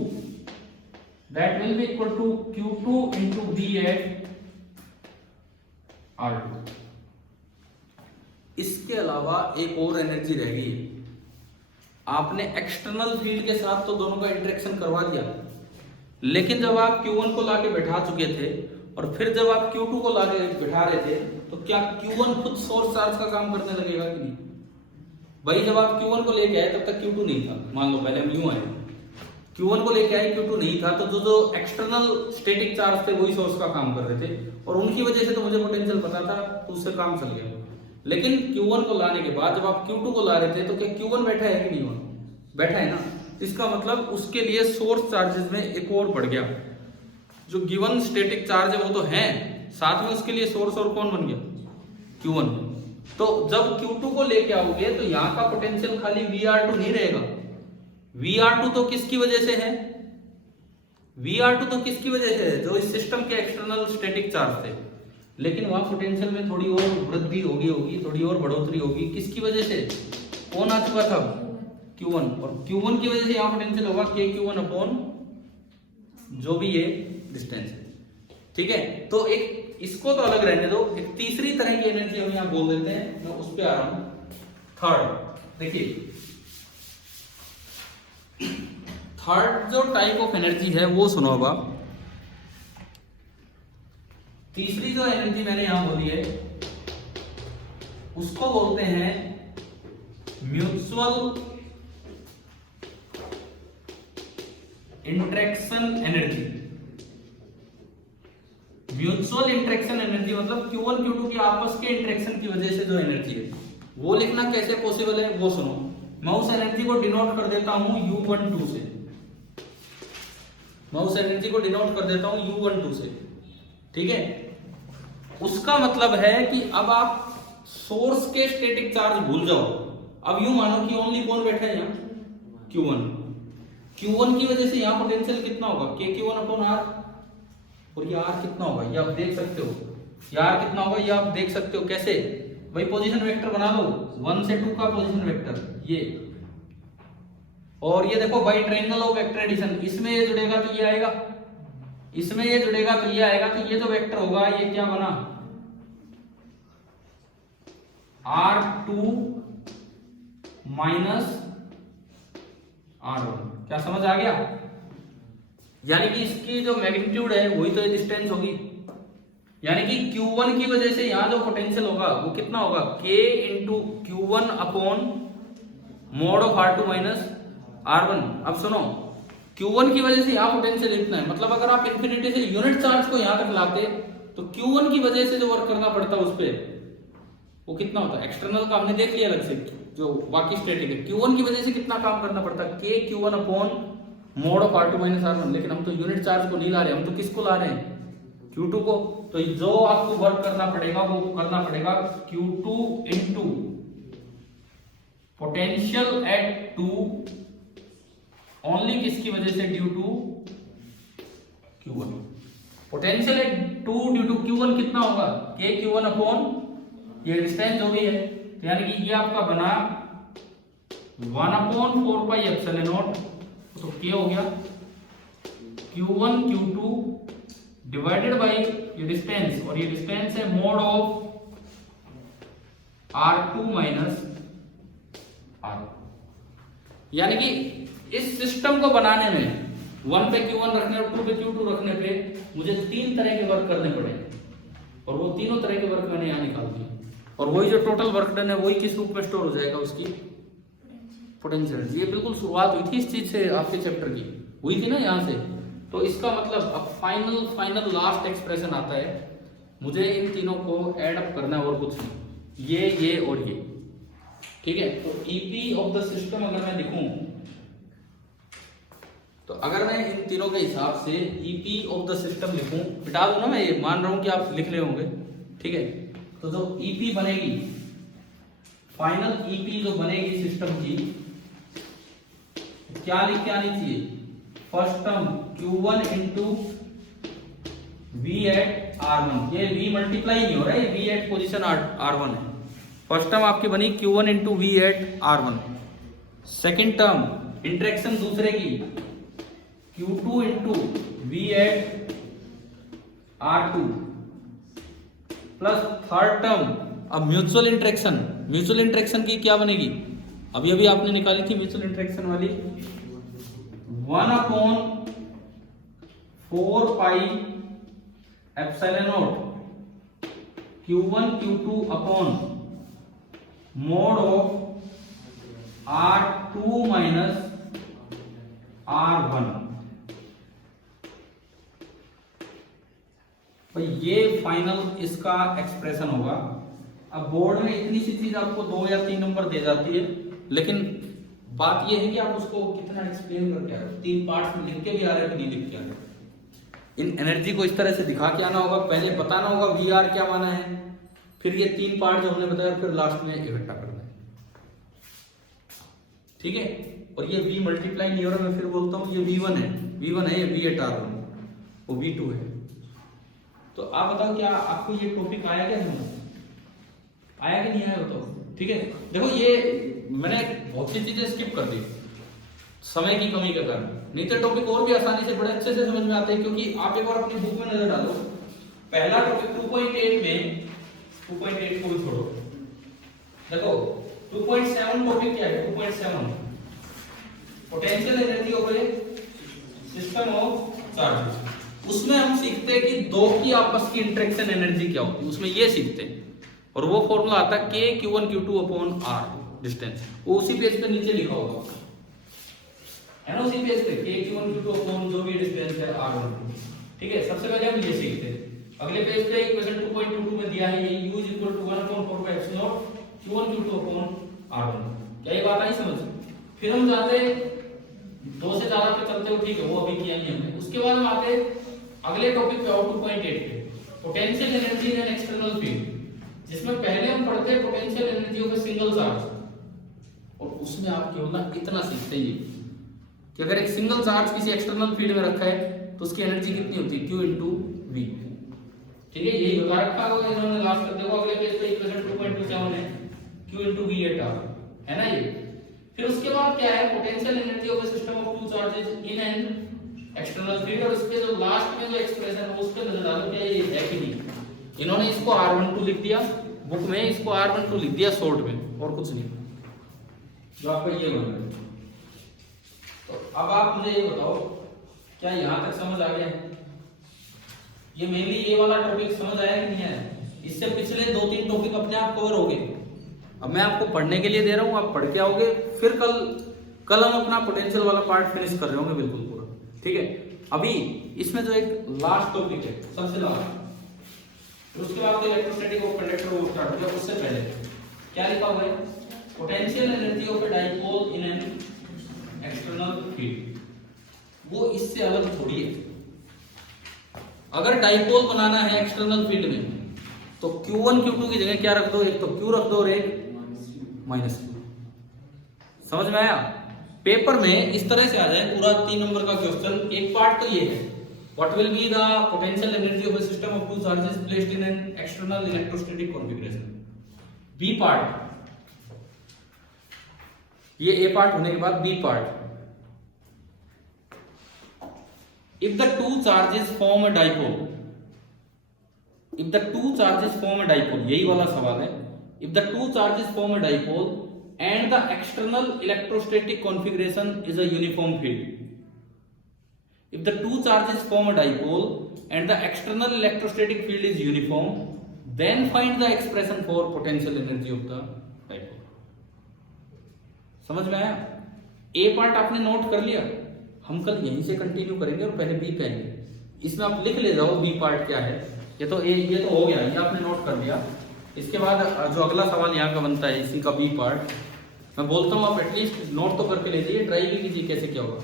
that will be equal to Q2 into V8R2। इसके अलावा एक और एनर्जी रह गई है। आपने एक्सटर्नल फील्ड के साथ तो दोनों का इंटरेक्शन करवा दिया, लेकिन जब आप Q1 को लाके बैठा चुके थे और फिर जब आप Q2 को लाके बैठा रहे थे, तो क्या Q1 खुद सोर्स चार्ज का काम करने लगेगा कि नहीं? भाई जब आप Q1 को लेके आए तब तक Q2 नहीं था, मान लो पहले हम यूं आए, Q1 को लेके आए, Q2 नहीं था, तो जो एक्सटर्नल स्टैटिक चार्ज थे वही सोर्स का काम कर रहे थे, और उनकी वजह से तो मुझे पोटेंशियल पता था, तो उससे काम चल गया। लेकिन Q1 को लाने के बाद जब आप Q2 को ला रहे थे, तो क्या Q1 बैठा है कि नहीं वहां, बैठा है ना। इसका मतलब उसके लिए सोर्स चार्जेस में एक और बढ़ गया, जो गिवन स्टैटिक चार्ज है वो तो है, साथ में उसके लिए सोर्स और कौन बन गया, Q1। तो जब Q2 को लेके आओगे तो यहाँ का पोटेंशियल खाली VR2 नहीं रहेगा। VR2 तो किसकी वजह से है, VR2 तो किसकी वजह से है, जो इस सिस्टम के एक्सटर्नल स्टैटिक चार्ज थे, लेकिन वहां पोटेंशियल में थोड़ी और वृद्धि होगी, थोड़ी और बढ़ोतरी होगी, किसकी वजह से, कौन आ चुका था, Q1, और Q1 की वजह से यहाँ पोटेंशियल होगा KQ1 अपॉन जो भी ये डिस्टेंस है। ठीक है, तो एक इसको तो अलग रहने दो, एक तीसरी तरह की एनर्जी हम यहाँ बोल देते हैं, मैं उस पर आ रहा हूं। थर्ड, देखिए थर्ड जो टाइप ऑफ एनर्जी है वो सुनो अब आप। तीसरी जो एनर्जी मैंने यहां बोली है उसको बोलते हैं mutual interaction energy. Mutual interaction energy मतलब Q1 Q2 की आपस के इंटरेक्शन की वजह से जो एनर्जी है, वो लिखना कैसे पॉसिबल है वो सुनो। मैं उस एनर्जी को डिनोट कर देता हूं U12 से, मैं उस एनर्जी को डिनोट कर देता हूं U12 से। ठीक है, उसका मतलब है कि अब आप सोर्स के स्टैटिक चार्ज भूल जाओ, अब यूं मानो कि ओनली कौन बैठा है यहाँ, Q1। Q1 की वजह से यहाँ पोटेंशियल कितना होगा, KQ1 अपॉन R, और ये R कितना होगा ये आप देख सकते हो, ये R कितना होगा ये आप देख सकते हो। कैसे भाई, पोजीशन वेक्टर बना लो, 1 से 2 का पोजीशन वेक्टर ये, और ये देखो by triangle of vector addition, इसमें ये जुड़ेगा तो ये आएगा, इसमें ये जुड़ेगा तो ये आएगा, तो ये जो वेक्टर होगा ये क्या बना, R2 माइनस R1। क्या समझ आ गया? यानी कि इसकी जो मैग्नीट्यूड है वही तो डिस्टेंस होगी, यानी कि Q1 की वजह से यहां जो पोटेंशियल होगा वो कितना होगा, K into Q1 upon mode of R2 minus R1। अब सुनो, Q1 की वजह से यहाँ पोटेंशियल इतना है, मतलब अगर आप इन्फिनिटी से यूनिट चार्ज को यहां तक लाते तो Q1 की वजह से जो वर्क करना पड़ता उस पर वो कितना होता है, एक्सटर्नल का हमने देख लिया अलग से, जो बाकी स्टैटिक है Q1 की वजह से कितना काम करना पड़ता है, KQ1 upon mode of R2 minus R1। लेकिन हम तो यूनिट चार्ज को नहीं ला रहे, हम तो किसको ला रहे हैं, Q2 को। तो जो आपको वर्क करना पड़ेगा वो करना पड़ेगा Q2 into potential at 2 only किसकी वजह से, due to Q1। Potential at 2 due to Q1 कितना होगा, KQ1 अपॉन ये डिस्टेंस जो भी है, तो यानी कि ये आपका बना 1/4 पाई एप्सिलॉन नॉट, तो K हो गया Q1 Q2 डिवाइडेड बाई ये डिस्टेंस, और ये डिस्टेंस है mode of R2 minus R। यानी कि इस सिस्टम को बनाने में 1 पे Q1 रखने और 2 पे Q2 रखने पे मुझे 3 तरह के वर्क करने पड़े, और वो तीनों तरह के वर्क मैंने यहाँ निकाल दिए, और वही जो टोटल वर्क डन है वही किस रूप में स्टोर हो जाएगा, उसकी पोटेंशियल। ये बिल्कुल शुरुआत हुई थी इस चीज से, आपके चैप्टर की हुई थी ना यहाँ से। तो इसका मतलब अब फाइनल लास्ट एक्सप्रेशन आता है, मुझे इन तीनों को ऐड अप करना है और कुछ नहीं, ये और ये। ठीक है, तो ईपी ऑफ द सिस्टम अगर मैं लिखूं, तो अगर मैं इन तीनों के हिसाब से ईपी ऑफ द सिस्टम लिखूं, बिठा दूं ना, मैं ये मान रहा हूं कि आप लिख रहे होंगे। ठीक है, तो जो ईपी बनेगी, फाइनल ईपी जो बनेगी सिस्टम की, क्या लिख के आनी चाहिए? First term Q1 into V at R1। ये V मल्टीप्लाई नहीं हो रहा है, ये V एट पोजिशन R1 है। फर्स्ट टर्म आपकी बनी Q1 into V at R1। Second term interaction दूसरे की Q2 into V at R2 plus third term. अब म्यूचुअल इंटरेक्शन की क्या बनेगी? अभी अभी आपने निकाली थी म्यूचुअल इंटरेक्शन वाली, 1/4 pi epsilon not Q1 Q2 upon mode of R2 minus R1। भाई ये फाइनल इसका एक्सप्रेशन होगा। अब बोर्ड में इतनी सी चीज आपको 2 या 3 नंबर दे जाती है, लेकिन बात यह है कि आप उसको कितना एक्सप्लेन करके आ रहे हो, 3 पार्ट्स में लिख के भी आ रहे हो कि नहीं लिख के आ रहे हो। इन एनर्जी को इस तरह से दिखा के आना होगा, पहले बताना होगा VR क्या माना है, फिर ये 3 पार्ट जो हमने बताया, फिर लास्ट में इकट्ठा करना है। ठीक है, और ये V मल्टीप्लाई नहीं हो रहा, मैं फिर बोलता हूँ ये V1 है, ये V8 R1, वो V2 है। तो आप बताओ क्या आपको ये टॉपिक आया क्या समझ, आया कि नहीं आया? बताओ। ठीक है, देखो ये मैंने बहुत सी चीजें स्किप कर दी समय की कमी के कारण, नहीं तो टॉपिक और भी आसानी से बड़े अच्छे से समझ में आते हैं। क्योंकि आप एक बार अपनी बुक में नजर डालो, पहला टॉपिक 2.8 में, 2.8 को भी छोड़ो, देखो 2.7 टॉपिक क्या है? 2.7 potential energy of a system of charges. उसमें हम सीखते हैं कि दो की आपस की इंटरेक्शन एनर्जी क्या होती है, उसमें ये सीखते हैं। और वो फॉर्मूला आता है K Q1 Q2 upon R distance, वो उसी पेज पे नीचे लिखा होगा, है ना, उसी पेज पे K Q1 Q2 अपॉन जो भी डिस्टेंस है R1। ठीक है, सबसे पहले हम ये सीखते हैं। अगले पेज पे इक्वेशन 2.22 में दिया है ये U = 1/4 pi epsilon Q1 Q2 upon R1। क्या ये बात आई समझ? फिर हम जाते 2 से ज्यादा पे चलते हो, ठीक है, वो अभी किया नहीं हमने। उसके बाद हम आते अगले टॉपिक पे और 2.8 पे, potential energy in external field, जिसमें पहले हम पढ़ते हैं potential energy of a single charge. और उसमें आप केवल ना इतना सीखते हैं कि अगर एक सिंगल चार्ज किसी एक्सटर्नल फील्ड में रखा है तो उसकी एनर्जी कितनी होती है? Q into V। ठीक है, यही बता रखा होगा इन्होंने लास्ट तक। देखो अगले पेज पे इक्वेशन 2.27 है, Q इंटू V8 है ना ये। फिर उसके बाद क्या है? Potential energy of a system of 2 charges in an external field. और इसके जो लास्ट में जो एक्सप्रेशन है उस पे नजर डालो क्या ये है कि नहीं। इन्होंने इसको R12 लिख दिया बुक में, इसको R12 लिख दिया शॉर्ट में, और कुछ नहीं, जो आपका ये बन रहा है। तो अब आप मुझे ये बताओ, क्या यहां तक समझ आ गया है? ये मेनली ये वाला टॉपिक समझ आया कि नहीं आया? इससे पिछले 2-3 टॉपिक अपने आप कवर हो गए। अब मैं आपको पढ़ने के लिए दे रहा हूं, आप पढ़ के आओगे, फिर कल हम अपना पोटेंशियल वाला पार्ट फिनिश कर रहे होंगे बिल्कुल पूरा। ठीक है, अभी इसमें जो एक लास्ट टॉपिक है, सबसे लास्ट, फिर उसके बाद इलेक्ट्रोस्टैटिक ऑफ कंडक्टर वो स्टार्ट हो गया। उससे पहले क्या लिखा हुआ है? Potential energy of a dipole in an external field. वो इससे अलग थोड़ी है। अगर डाइपोल बनाना है एक्सटर्नल फील्ड में तो Q1 Q2 की जगह क्या रख दो? एक तो Q रख दो और एक -Q। समझ में आया? पेपर में इस तरह से आ जाए पूरा 3 नंबर का क्वेश्चन। एक पार्ट तो ये है, what will be the potential energy of a system of 2 charges placed in an external electrostatic configuration। B part, ये A पार्ट होने के बाद B part, if the two charges form a dipole, if the two charges form a dipole, यही वाला सवाल है। if the two charges form a dipole and the external electrostatic configuration is a uniform field, if the two charges form a dipole and the external electrostatic field is uniform, then find the expression for potential energy of the dipole। समझ में आया? A part आपने note कर लिया, हम कल यहीं से कंटिन्यू करेंगे और पहले B पे आएंगे। इसमें आप लिख ले जाओ B पार्ट क्या है। ये तो हो गया, ये आपने नोट कर लिया। इसके बाद जो अगला सवाल यहाँ का बनता है इसी का B पार्ट, मैं बोलता हूँ आप एटलीस्ट नोट तो करके ले जाइए, ट्राई भी कीजिए कैसे क्या होगा।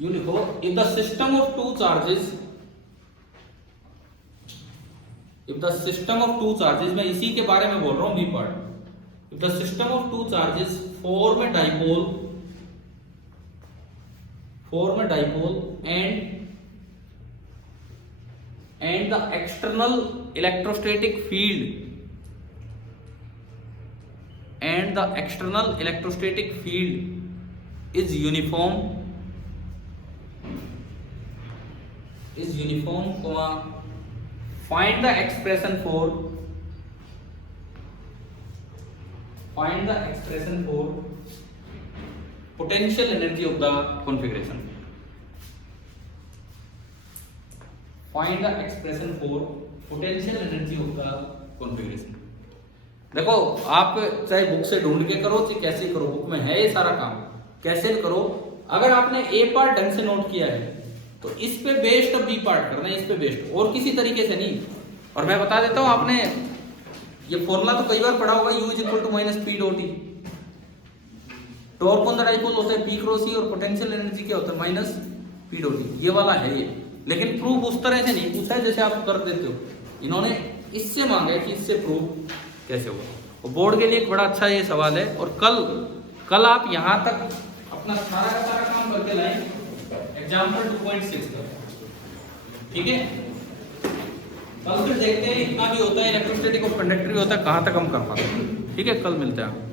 यू लिखो if the system of two charges, if the system of two charges, मैं इसी के बारे में बोल रहा हूं B part. If the system of two charges form a dipole, form a dipole and the external electrostatic field is uniform, comma find the expression for potential energy of the configuration, find the expression for potential energy of the configuration। देखो आप चाहे book से ढूंढ के करो चाहे कैसे करो, बुक में है ये सारा काम, कैसे भी करो। अगर आपने ए पार्ट ढंग से नोट किया है तो इस पे बेस्ड अब बी पार्ट करना है, इस पे बेस्ड, और किसी तरीके से नहीं। और मैं बता देता हूं, आपने ये फॉर्मूला तो कई बार पढ़ा होगा, U is equal to minus P dot E. Torque on the dipole होता है पी क्रॉस ई, और पोटेंशियल एनर्जी क्या होता है माइनस पी डॉट ई। ये वाला है ये, लेकिन प्रूफ उस तरह से नहीं पूछा है जैसे आप कर देते हो। इन्होंने इससे मांगा है कि इससे प्रूफ कैसे होगा। और बोर्ड के लिए एक बड़ा अच्छा ये सवाल है। और कल आप यहां तक अपना सारा का सारा काम करके लाएं एग्जाम्पल 2.6 का, ठीक है। कल फिर देखते हैं इतना भी होता है इलेक्ट्रोस्टैटिक और कंडक्टर भी होता है, कहां तक हम कर पाते हैं। ठीक है, कल मिलते हैं।